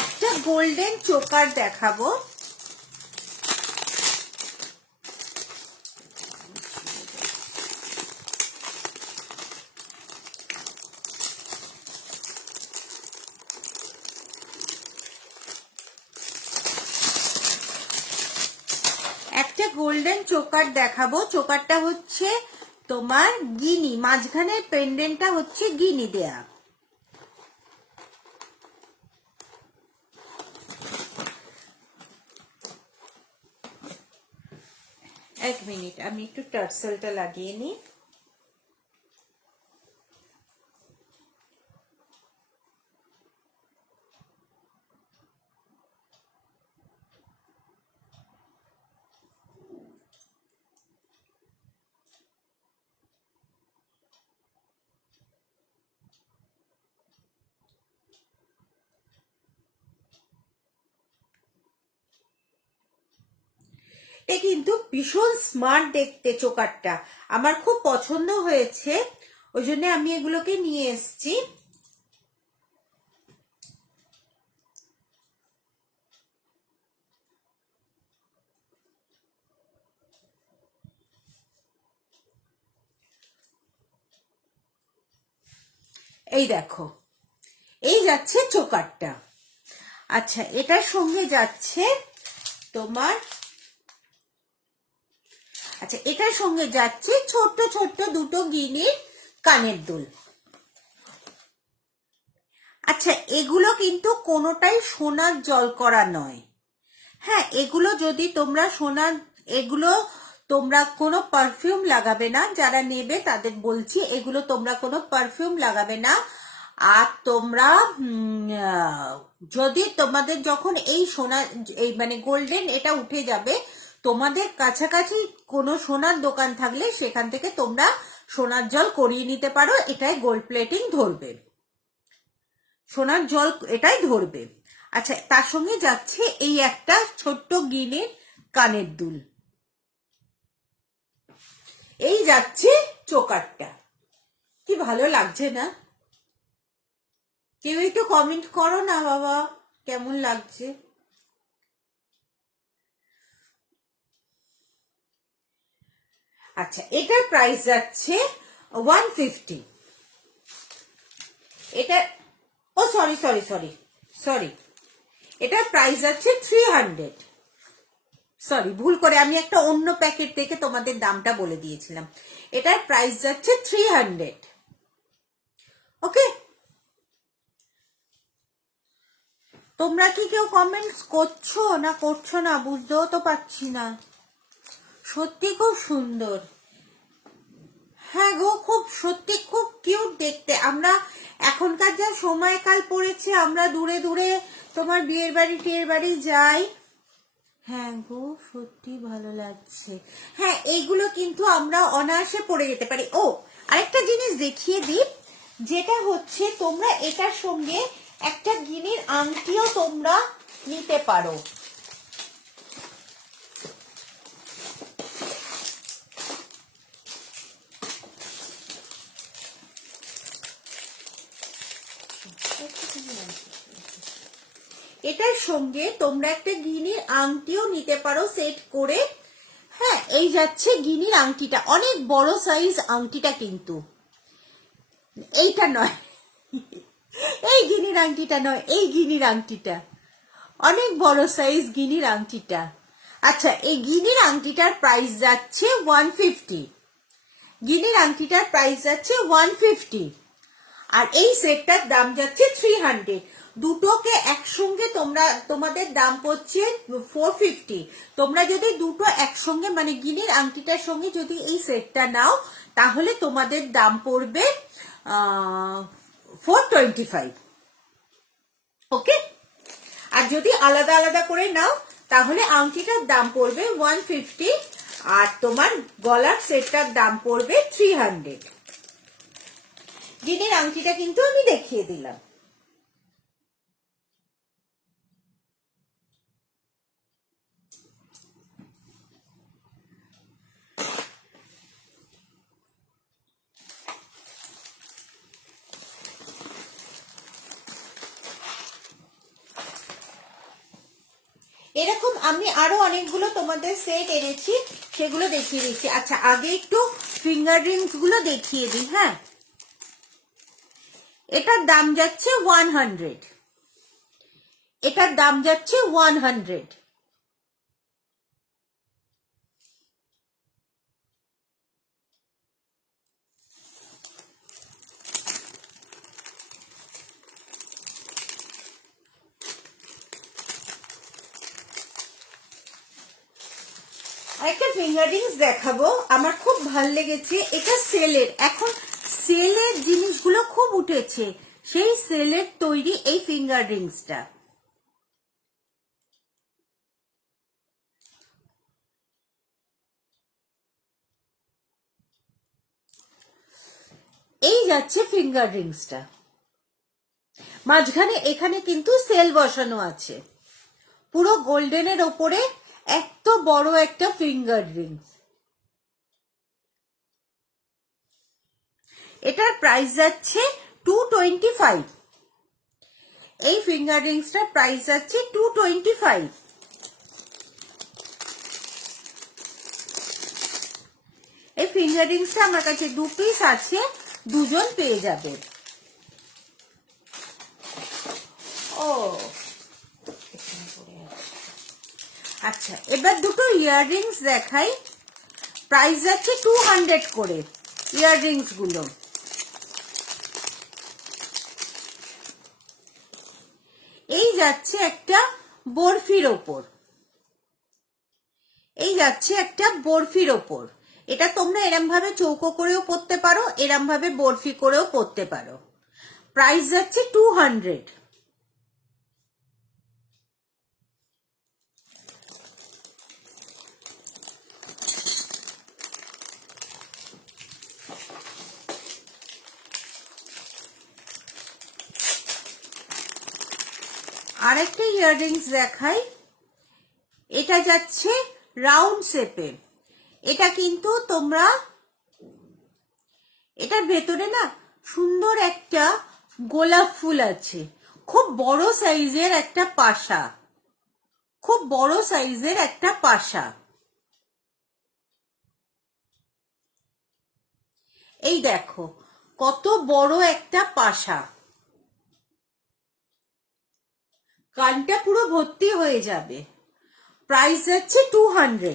একটা গোল্ডেন চোকার দেখাবো। একটা গোল্ডেন চোকার দেখাবো। চোকারটা হচ্ছে তোমার গিনি, মাঝখানে পেন্ডেন্টটা হচ্ছে গিনি দেয়া। এক মিনিট, আমি একটু টার্সেলটা লাগিয়ে নিই। এ কিন্তু ভীষণ স্মার্ট দেখতে চোকারটা, আমার খুব পছন্দ হয়েছে, ওই জন্য আমি এগুলোকে নিয়ে এসেছি। এই দেখো, এই যাচ্ছে চোকারটা। আচ্ছা, এটার সঙ্গে যাচ্ছে তোমার, আচ্ছা এটার সঙ্গে যাচ্ছে ছোট্ট ছোট্ট দুটো গিনির কানের দুল। আচ্ছা, এগুলো কিন্তু কোনোটাই সোনার জল করা নয়। হ্যাঁ, এগুলো যদি তোমরা সোনার, এগুলো তোমরা কোনো পারফিউম লাগাবে না। যারা নেবে তাদের বলছি, এগুলো তোমরা কোনো পারফিউম লাগাবে না। আর তোমরা যদি তোমাদের যখন এই সোনা, এই মানে গোল্ডেন এটা উঠে যাবে, তোমাদের কাছাকাছি কোনো সোনার দোকান থাকলে সেখান থেকে তোমরা সোনার জল করিয়ে নিতে পারো। এটাই গোল্ড প্লেটিং ধরবে, সোনার জল এটাই ধরবে। আচ্ছা, তার সঙ্গে যাচ্ছে এই একটা ছোট্ট গিনের কানের দুল। এই যাচ্ছে চোকারটা। কি ভালো লাগছে না? কেউ একটু কমেন্ট করো না বাবা, কেমন লাগছে। আচ্ছা, এটার প্রাইস যাচ্ছে 150। এটা, ও সরি সরি সরি সরি, এটার প্রাইস যাচ্ছে 300। সরি, ভুল করে আমি একটা অন্য প্যাকেট থেকে তোমাদের দামটা বলে দিয়েছিলাম। এটার প্রাইস যাচ্ছে 300। ওকে, তোমরা কি কেউ কমেন্টস করছো না বুঝতেও তো পারছি না। সত্যি খুব সুন্দর। হ্যাঁ গো, খুব সত্যি খুব কিউট দেখতে। আমরা এখনকার যা সময়কাল পড়েছে, আমরা দূরে দূরে তোমার বিয়ের বাড়ি টিয়ের বাড়ি যাই। হ্যাঁ গো, সত্যি ভালো লাগছে। হ্যাঁ, এইগুলো কিন্তু আমরা অনায়াসে পরে যেতে পারি। ও, আরেকটা জিনিস দেখিয়ে দিই, যেটা হচ্ছে তোমরা এটার সঙ্গে একটা গিনির আংটিও তোমরা নিতে পারো। এটার সঙ্গে তোমরা একটা গিনির আংটিও নিতে পারো সেট করে। হ্যাঁ, এই যাচ্ছে গিনির আংটিটা, অনেক বড় সাইজ আংটিটা, কিন্তু এইটা নয়, এই গিনির আংটিটা নয়, এই গিনির আংটিটা অনেক বড় সাইজ গিনির আংটিটা। আচ্ছা, এই গিনির আংটিটার প্রাইস যাচ্ছে 150। গিনির আংটিটার প্রাইস যাচ্ছে 150, আর এই সেটটার দাম যাচ্ছে 300। দুটোকে একসঙ্গে তোমাদের দাম পড়ছে 450। তোমরা যদি দুটো একসঙ্গে মানে গিনির আংটিটার সঙ্গে যদি এই সেটটা নাও, তাহলে তোমাদের দাম পড়বে 425। ওকে, আর যদি আলাদা আলাদা করে নাও, তাহলে আংটিটার দাম পড়বে 150, আর তোমার গলার সেটটার দাম পড়বে 300। গিনির আংটিটা কিন্তু আমি দেখিয়ে দিলাম। এরকম আমি আরো অনেকগুলো তোমাদের সেট এনেছি, সেগুলো দেখিয়ে দিচ্ছি। আচ্ছা, আগে একটু ফিঙ্গার রিংস গুলো দেখিয়ে দিই। হ্যাঁ, এটার দাম যাচ্ছে 100। এটার দাম যাচ্ছে 100। আরেকটা ফিঙ্গার রিংস দেখাবো, আমার খুব ভাল লেগেছে। এটা সেলের, এখন সেলের জিনিসগুলো খুব উঠেছে, সেই সেলের তৈরি এই ফিঙ্গার রিংসটা। এই যাচ্ছে ফিঙ্গার রিংসটা, মাঝখানে এখানে কিন্তু সেল বসানো আছে, পুরো গোল্ডেনের ওপরে এত বড় একটা ফিঙ্গার রিংস। এটার প্রাইস যাচ্ছে 225। এই ফিঙ্গার রিংসটার প্রাইস যাচ্ছে 225। এই ফিঙ্গার রিংসটা আমার কাছে 2 পিস আছে, দুজন পেয়ে যাবে। ও আচ্ছা, এবার দুটো ইয়াররিংস দেখাই। প্রাইস যাচ্ছে 200 করে ইয়াররিংস গুলো। এই যাচ্ছে একটা বরফির ওপর, এই যাচ্ছে একটা বরফির ওপর। এটা তোমরা এরম ভাবে চৌকো করেও পরতে পারো, এরম ভাবে বরফি করেও পরতে পারো। প্রাইস যাচ্ছে 200। আরেকটা ইয়াররিংস দেখাই, এটা যাচ্ছে রাউন্ড শেপে। এটা কিন্তু তোমরা, এটার ভেতরে না সুন্দর একটা গোলাপ ফুল আছে, খুব বড় সাইজের একটা পাশা, খুব বড় সাইজের একটা পাশা। এই দেখো কত বড় একটা পাশা, কানটা পুরো ভর্তি হয়ে যাবে। প্রাইস যাচ্ছে 200।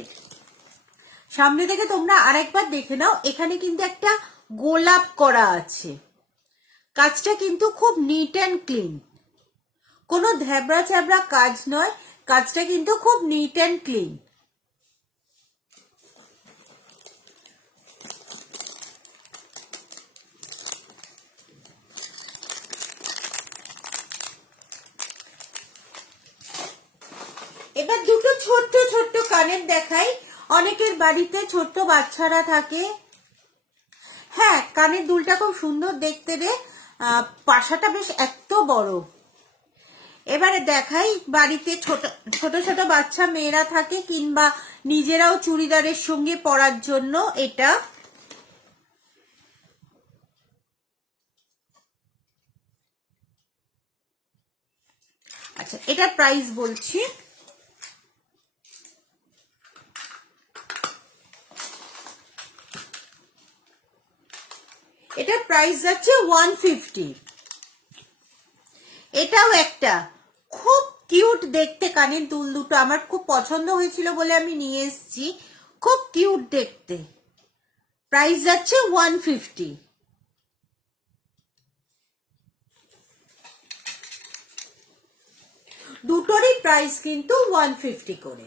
সামনে থেকে তোমরা আরেকবার দেখে নাও, এখানে কিন্তু একটা গোলাপ করা আছে। কাজটা কিন্তু খুব নিট অ্যান্ড ক্লিন, কোনো ধ্যাবড়া চ্যাবড়া কাজ নয়, কাজটা কিন্তু খুব নিট অ্যান্ড ক্লিন। এবার দুটো ছোট্ট ছোট্ট কানের দেখাই। অনেকের বাড়িতে ছোট্ট বাচ্চারা থাকে। হ্যাঁ, কানের দুলটা খুব সুন্দর দেখতে রে, পাশাটা বেশ এত বড়। এবারে দেখাই, বাড়িতে ছোট ছোট ছোট বাচ্চা মেয়েরা থাকে কিংবা নিজেরাও চুড়িদারের সঙ্গে পরার জন্য এটা। আচ্ছা, এটার প্রাইস বলছি। এটার প্রাইস যাচ্ছে 150। এটাও একটা খুব কিউট দেখতে কানের দুল দুটো, আমার খুব পছন্দ হয়েছিল বলে আমি নিয়ে এসেছি। খুব কিউট দেখতে। প্রাইস যাচ্ছে 150। দুটোরই প্রাইস কিন্তু 150 করে।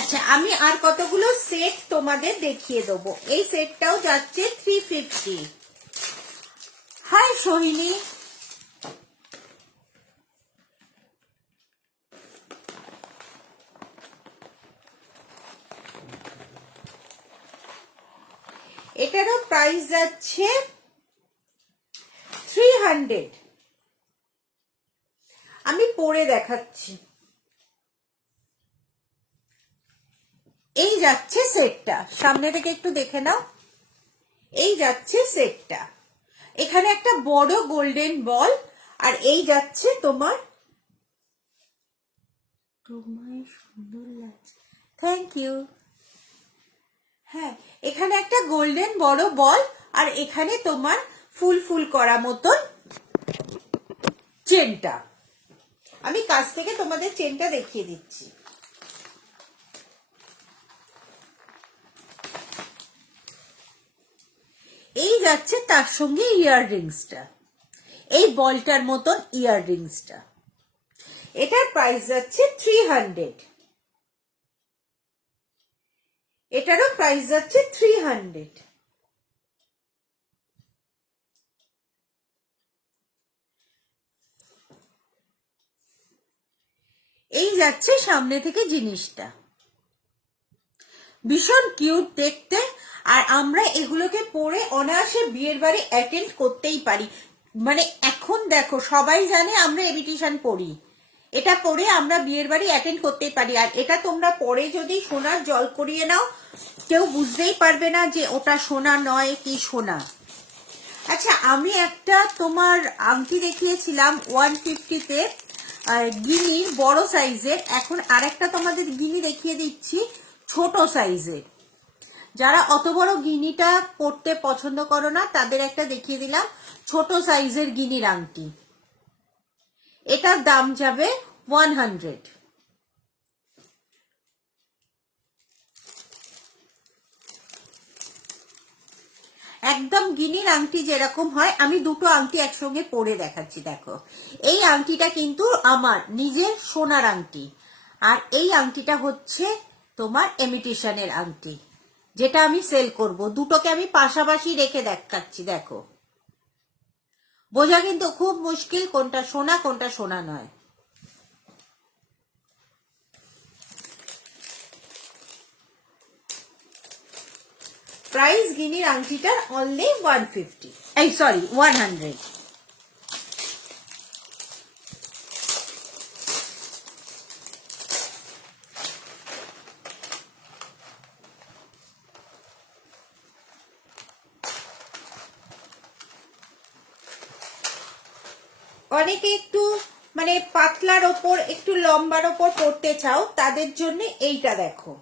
আচ্ছা, আমি আর কতগুলো সেট তোমাদের দেখিয়ে দেবো। এই সেটটাও যাচ্ছে 350। হাই সোহিনী। এটারও প্রাইস যাচ্ছে 300। আমি পরে দেখাচ্ছি। এই যাচ্ছে সেটটা, সামনে থেকে একটু দেখে নাও। এই যাচ্ছে সেটটা, এখানে একটা বড় গোল্ডেন বল, আর এই যাচ্ছে তোমার, তোমায় সুন্দর লাগছে, থ্যাংক ইউ। হ্যাঁ, এখানে একটা গোল্ডেন বড় বল, আর এখানে তোমার ফুল ফুল করা মতন চেনটা। আমি কাছ থেকে তোমাদের চেনটা দেখিয়ে দিচ্ছি। এই যাচ্ছে তার সঙ্গে ইয়াররিংসটা, এই বলটার মতন ইয়াররিংসটা। এটার প্রাইস যাচ্ছে 300। এটারও প্রাইস যাচ্ছে 300। এই যাচ্ছে সামনে থেকে জিনিসটা, ভীষণ কিউট দেখতে। আর আমরা এগুলোকে পরে অনায়াসে বিয়ের বাড়ি অ্যাটেন্ড করতেই পারি। মানে এখন দেখো, সবাই জানে আমরা ইমিটেশন পরি, এটা পরে আমরা বিয়ের বাড়ি অ্যাটেন্ড করতেই পারি। আর এটা তোমরা পরে যদি সোনার জল করিয়ে নাও, কেউ বুঝতেই পারবে না যে ওটা সোনা নয় কি সোনা। আচ্ছা, আমি একটা তোমার আংটি দেখিয়েছিলাম 150-তে, গিনির বড় সাইজের। এখন আরেকটা তোমাদের গিনি দেখিয়ে দিচ্ছি ছোট সাইজের। যারা অত বড় গিনিটা পরতে পছন্দ করো না, তাদের একটা দেখিয়ে দিলাম ছোট সাইজের গিনির আংটি। এটার দাম যাবে 100। একদম গিনির আংটি যেরকম হয়, আমি দুটো আংটি একসঙ্গে পরে দেখাচ্ছি। দেখো, এই আংটিটা কিন্তু আমার নিজের সোনার আংটি, আর এই আংটিটা হচ্ছে তোমার ইমিটেশনের আংটি, যেটা আমি সেল করব। দুটোকে আমি পাশাপাশি রেখে দেখাচ্ছি। দেখো, বোঝা কিন্তু খুব মুশকিল কোনটা সোনা কোনটা সোনা নয়। প্রাইস গিনির আংটিটার অনলি 150, এই সরি 100। অনেকে একটু মানে পাতলার ওপর একটু লম্বার ওপর পড়তে চাও, তাদের জন্য এইটা দেখো।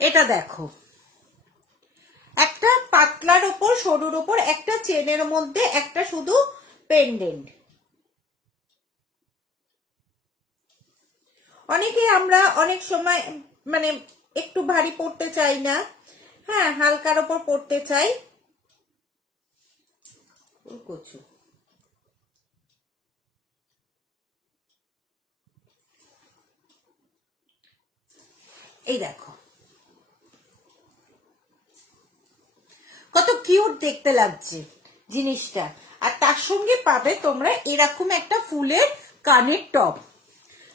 এটা দেখো, একটা পাতলার ওপর সরুর ওপর একটা চেনের মধ্যে একটা শুধু পেন্ডেন্ট। অনেকে আমরা অনেক সময় মানে একটু ভারী পড়তে চাই না, হ্যাঁ হালকার ওপর পড়তে চাই। কচু এই দেখো কত কিউট দেখতে লাগছে জিনিসটা। আর তার সঙ্গে পাবে তোমরা এরকম একটা ফুলের কানের টপ,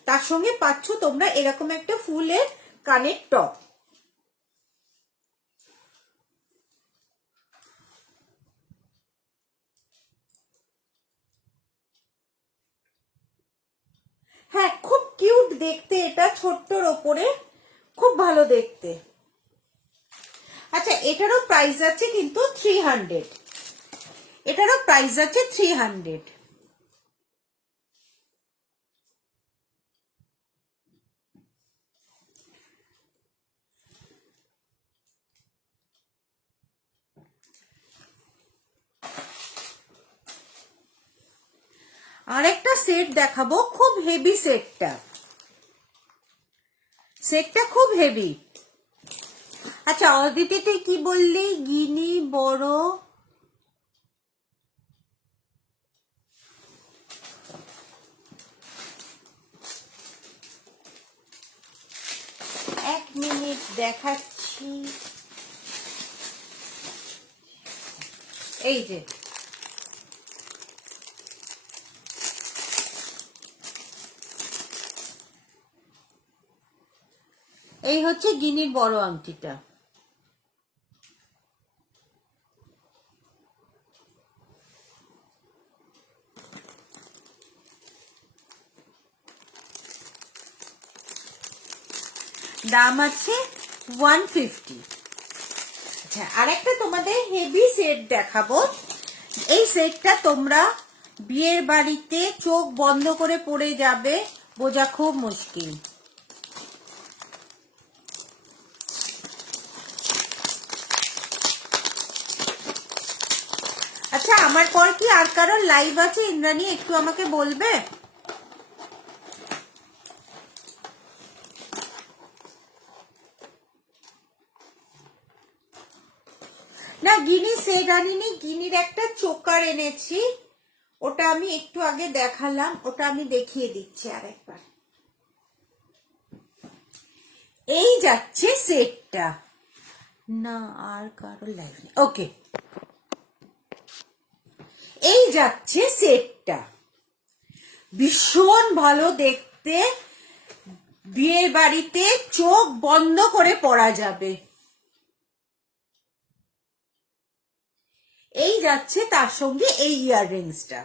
তার সঙ্গে পাচ্ছ তোমরা এরকম একটা ফুলের কানের টপ। হ্যাঁ খুব কিউট দেখতে, এটা ছোট্টর ওপরে খুব ভালো দেখতে। আচ্ছা এটারও প্রাইস আছে কিন্তু 300, এটারও প্রাইস আছে 300। আরেকটা সেট দেখাবো, খুব হেভি সেটটা, সেটটা খুব হেভি। আচ্ছা অদিতি তুই কি বললি? গিনি বড়, এক মিনিট দেখাচ্ছি। এই যে এই হচ্ছে গিনির বড় আংটিটা। দাম আছে 150। আচ্ছা আরেকটা তোমাদের হেভি সেট দেখাবো। এই সেটটা তোমরা বিয়ের বাড়িতে চোখ বন্ধ করে পড়ে যাবে, বোঝা খুব মুশকিল। আচ্ছা আমার পর কি আর কারোর লাইভ আছে ইন্দ্রাণী, একটু আমাকে বলবে? না গিনি সেট আনিনি, গিনির একটা চোকার এনেছি, ওটা আমি একটু আগে দেখালাম, ওটা আমি দেখিয়ে দিচ্ছি আরেকবার। এই যাচ্ছে সেটটা, না আর কারো লাইভ নেই, ওকে। এই যাচ্ছে সেটটা, ভীষণ ভালো দেখতে, বিয়ের বাড়িতে চোখ বন্ধ করে পড়া যাবে। এই যাচ্ছে তার সঙ্গে এই ইয়াররিংসটা।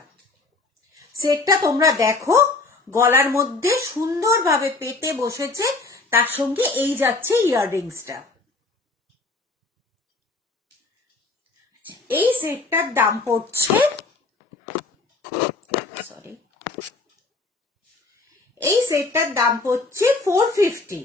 সেটটা তোমরা দেখো, গলার মধ্যে সুন্দরভাবে পেতে বসেছে, তার সঙ্গে এই যাচ্ছে ইয়াররিংসটা। এই সেটটার দাম পড়ছে, সরি, এই সেটটার দাম পড়ছে 450।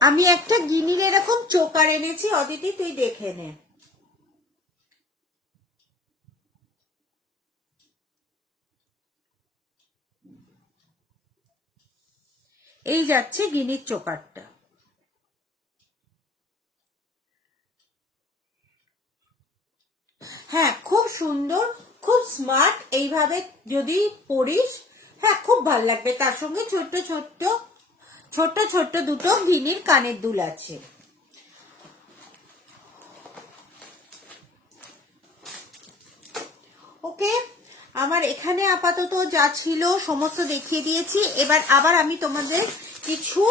আমি একটা গিনির এরকম চোকার এনেছি, অদিতি তুই দেখে নে। এই যাচ্ছে গিনির চোকারটা। হ্যাঁ খুব সুন্দর, খুব স্মার্ট, এইভাবে যদি পরিস হ্যাঁ খুব ভালো লাগবে। তার সঙ্গে ছোট্ট ছোট্ট ছোট্ট ছোট্ট দুটো গিনির কানের দুল আছে। ওকে, আমার এখানে আপাতত যা ছিল সমস্ত দেখিয়ে দিয়েছি। এবার আবার আমি তোমাদের কিছু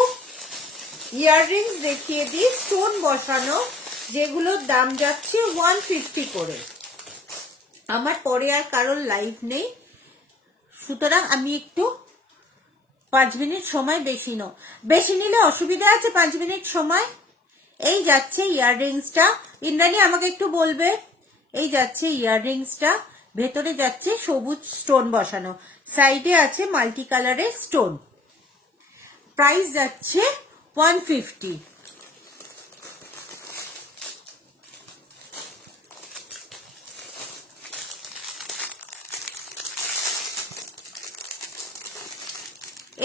ইয়াররিংস দেখিয়ে দিই, স্টোন বসানো, যেগুলোর দাম যাচ্ছে 150 করে। আমার পরে আর কারোর লাইভ নেই, সুতরাং আমি একটু 5 মিনিট সময় বেশি নিলে অসুবিধা আছে, 5 মিনিট সময়। এই যাচ্ছে ইয়াররিংসটা। ইন্দ্রাণী আমাকে একটু বলবে এই যাচ্ছে ইয়াররিংসটা, ভেতরে যাচ্ছে সবুজ স্টোন বসানো, সাইডে আছে মাল্টি কালারের স্টোন। প্রাইস যাচ্ছে 150।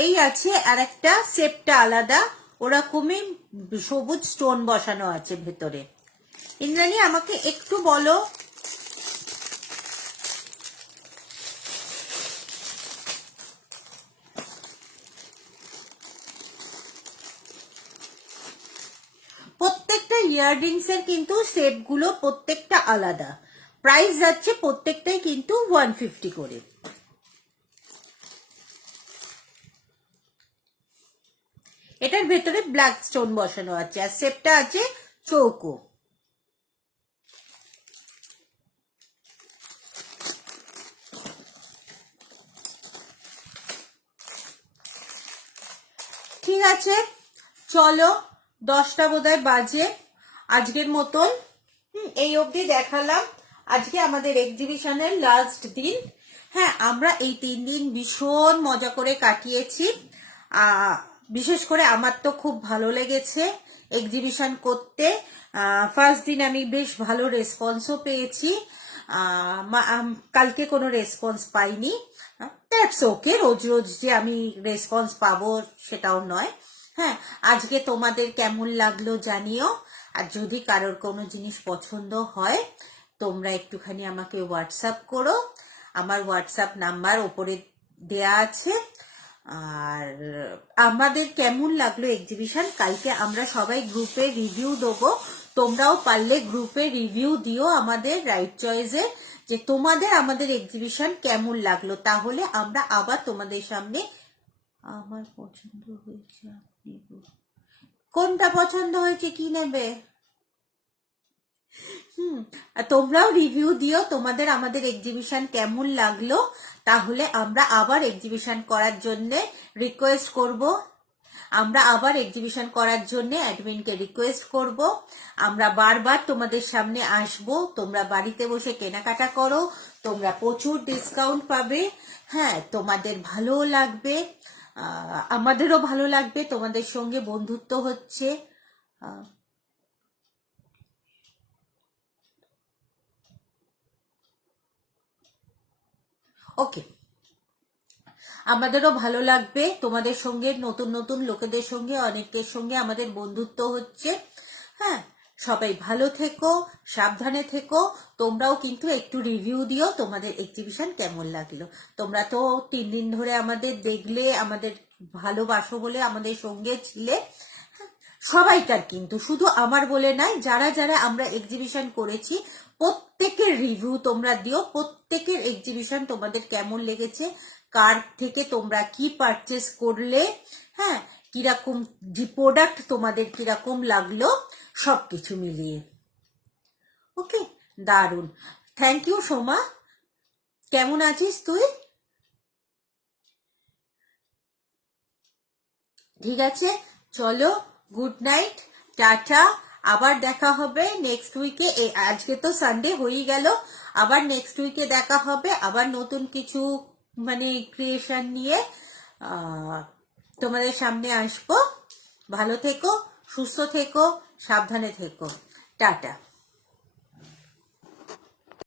এই আছে আর একটা, শেপটা আলাদা, ওরকমই সবুজ স্টোন বসানো আছে ভেতরে। ইন্দ্রাণী আমাকে একটু বলো, প্রত্যেকটা ইয়াররিংস এর কিন্তু শেপ গুলো প্রত্যেকটা আলাদা। প্রাইস যাচ্ছে প্রত্যেকটাই কিন্তু 150 করে। এটার ভেতরে ব্ল্যাক স্টোন বসানো আছে আর শেপটা আছে চৌকো। ঠিক আছে, চলো 10টা বোধহয় বাজে আজকের মতন। এই অবধি দেখালাম। আজকে আমাদের এক্সিবিশনের লাস্ট দিন। হ্যাঁ, আমরা এই 3 দিন ভীষণ মজা করে কাটিয়েছি। বিশেষ করে আমার তো খুব ভালো লেগেছে এক্সিবিশন করতে। ফার্স্ট দিন আমি বেশ ভালো রেসপন্সও পেয়েছি, কালকে কোনো রেসপন্স পাইনি। দ্যাটস ওকে, রোজ রোজ যে আমি রেসপন্স পাবো সেটাও নয়। হ্যাঁ, আজকে তোমাদের কেমন লাগলো জানিও। আর যদি কারোর কোনো জিনিস পছন্দ হয় তোমরা একটুখানি আমাকে হোয়াটসঅ্যাপ করো, আমার হোয়াটসঅ্যাপ নাম্বার ওপরে দেয়া আছে। আর আমাদের কেমন লাগলো এক্সিবিশন, কালকে আমরা সবাই গ্রুপে রিভিউ দেবো। তোমরাও পারলে গ্রুপে রিভিউ দিও আমাদের রাইট চয়েসে, যে তোমাদের আমাদের এক্সিবিশন কেমন লাগলো। তাহলে আমরা আবার তোমাদের সামনে, আমার পছন্দ হয়েছে, আপনি কোনটা পছন্দ হয়েছে কি নেবে, তোমরাও রিভিউ দিও তোমাদের আমাদের এক্সিবিশন কেমন লাগলো। তাহলে আমরা আবার এক্সিবিশন করার জন্য রিকোয়েস্ট করব, আমরা আবার এক্সিবিশন করার জন্য অ্যাডমিনকে রিকোয়েস্ট করব। আমরা বারবার তোমাদের সামনে আসব, তোমরা বাড়িতে বসে কেনাকাটা করো, তোমরা প্রচুর ডিসকাউন্ট পাবে। হ্যাঁ, তোমাদের ভালো লাগবে, আমাদেরও ভালো লাগবে, তোমাদের সঙ্গে বন্ধুত্ব হচ্ছে। ওকে, আমাদেরও ভালো লাগবে তোমাদের সঙ্গে, নতুন নতুন লোকেদের সঙ্গে, অনেকের সঙ্গে আমাদের বন্ধুত্ব হচ্ছে। হ্যাঁ, সবাই ভালো থেকো, সাবধানে থেকো। তোমরাও কিন্তু একটু রিভিউ দিও তোমাদের এক্সিবিশন কেমন লাগলো। তোমরা তো 3 দিন ধরে আমাদের দেখলে, আমাদের ভালোবাসো বলে আমাদের সঙ্গে ছিলে। সবাইকার কিন্তু, শুধু আমার বলে নাই, যারা যারা আমরা এক্সিবিশন করেছি প্রত্যেকের রিভিউ তোমরা দিও, প্রত্যেকের এক্সিবিশন তোমাদের কেমন লেগেছে, কার থেকে তোমরা কি পারচেস করলে, হ্যাঁ, কিরকম প্রোডাক্ট তোমাদের কিরকম লাগলো, সবকিছু মিলিয়ে। ওকে, দারুণ, থ্যাংক ইউ সোমা। কেমন আছিস তুই? ঠিক আছে, চলো, গুড নাইট, টাটা। আবার দেখা হবে নেক্সট উইকে। আজকে তো সানডে হয়ে গেল, আবার নেক্সট উইকে দেখা হবে, আবার নতুন কিছু মানে ক্রিয়েশন নিয়ে তোমাদের সামনে আসবো। ভালো থেকো, সুস্থ থেকো, সাবধানে থেকো, টাটা।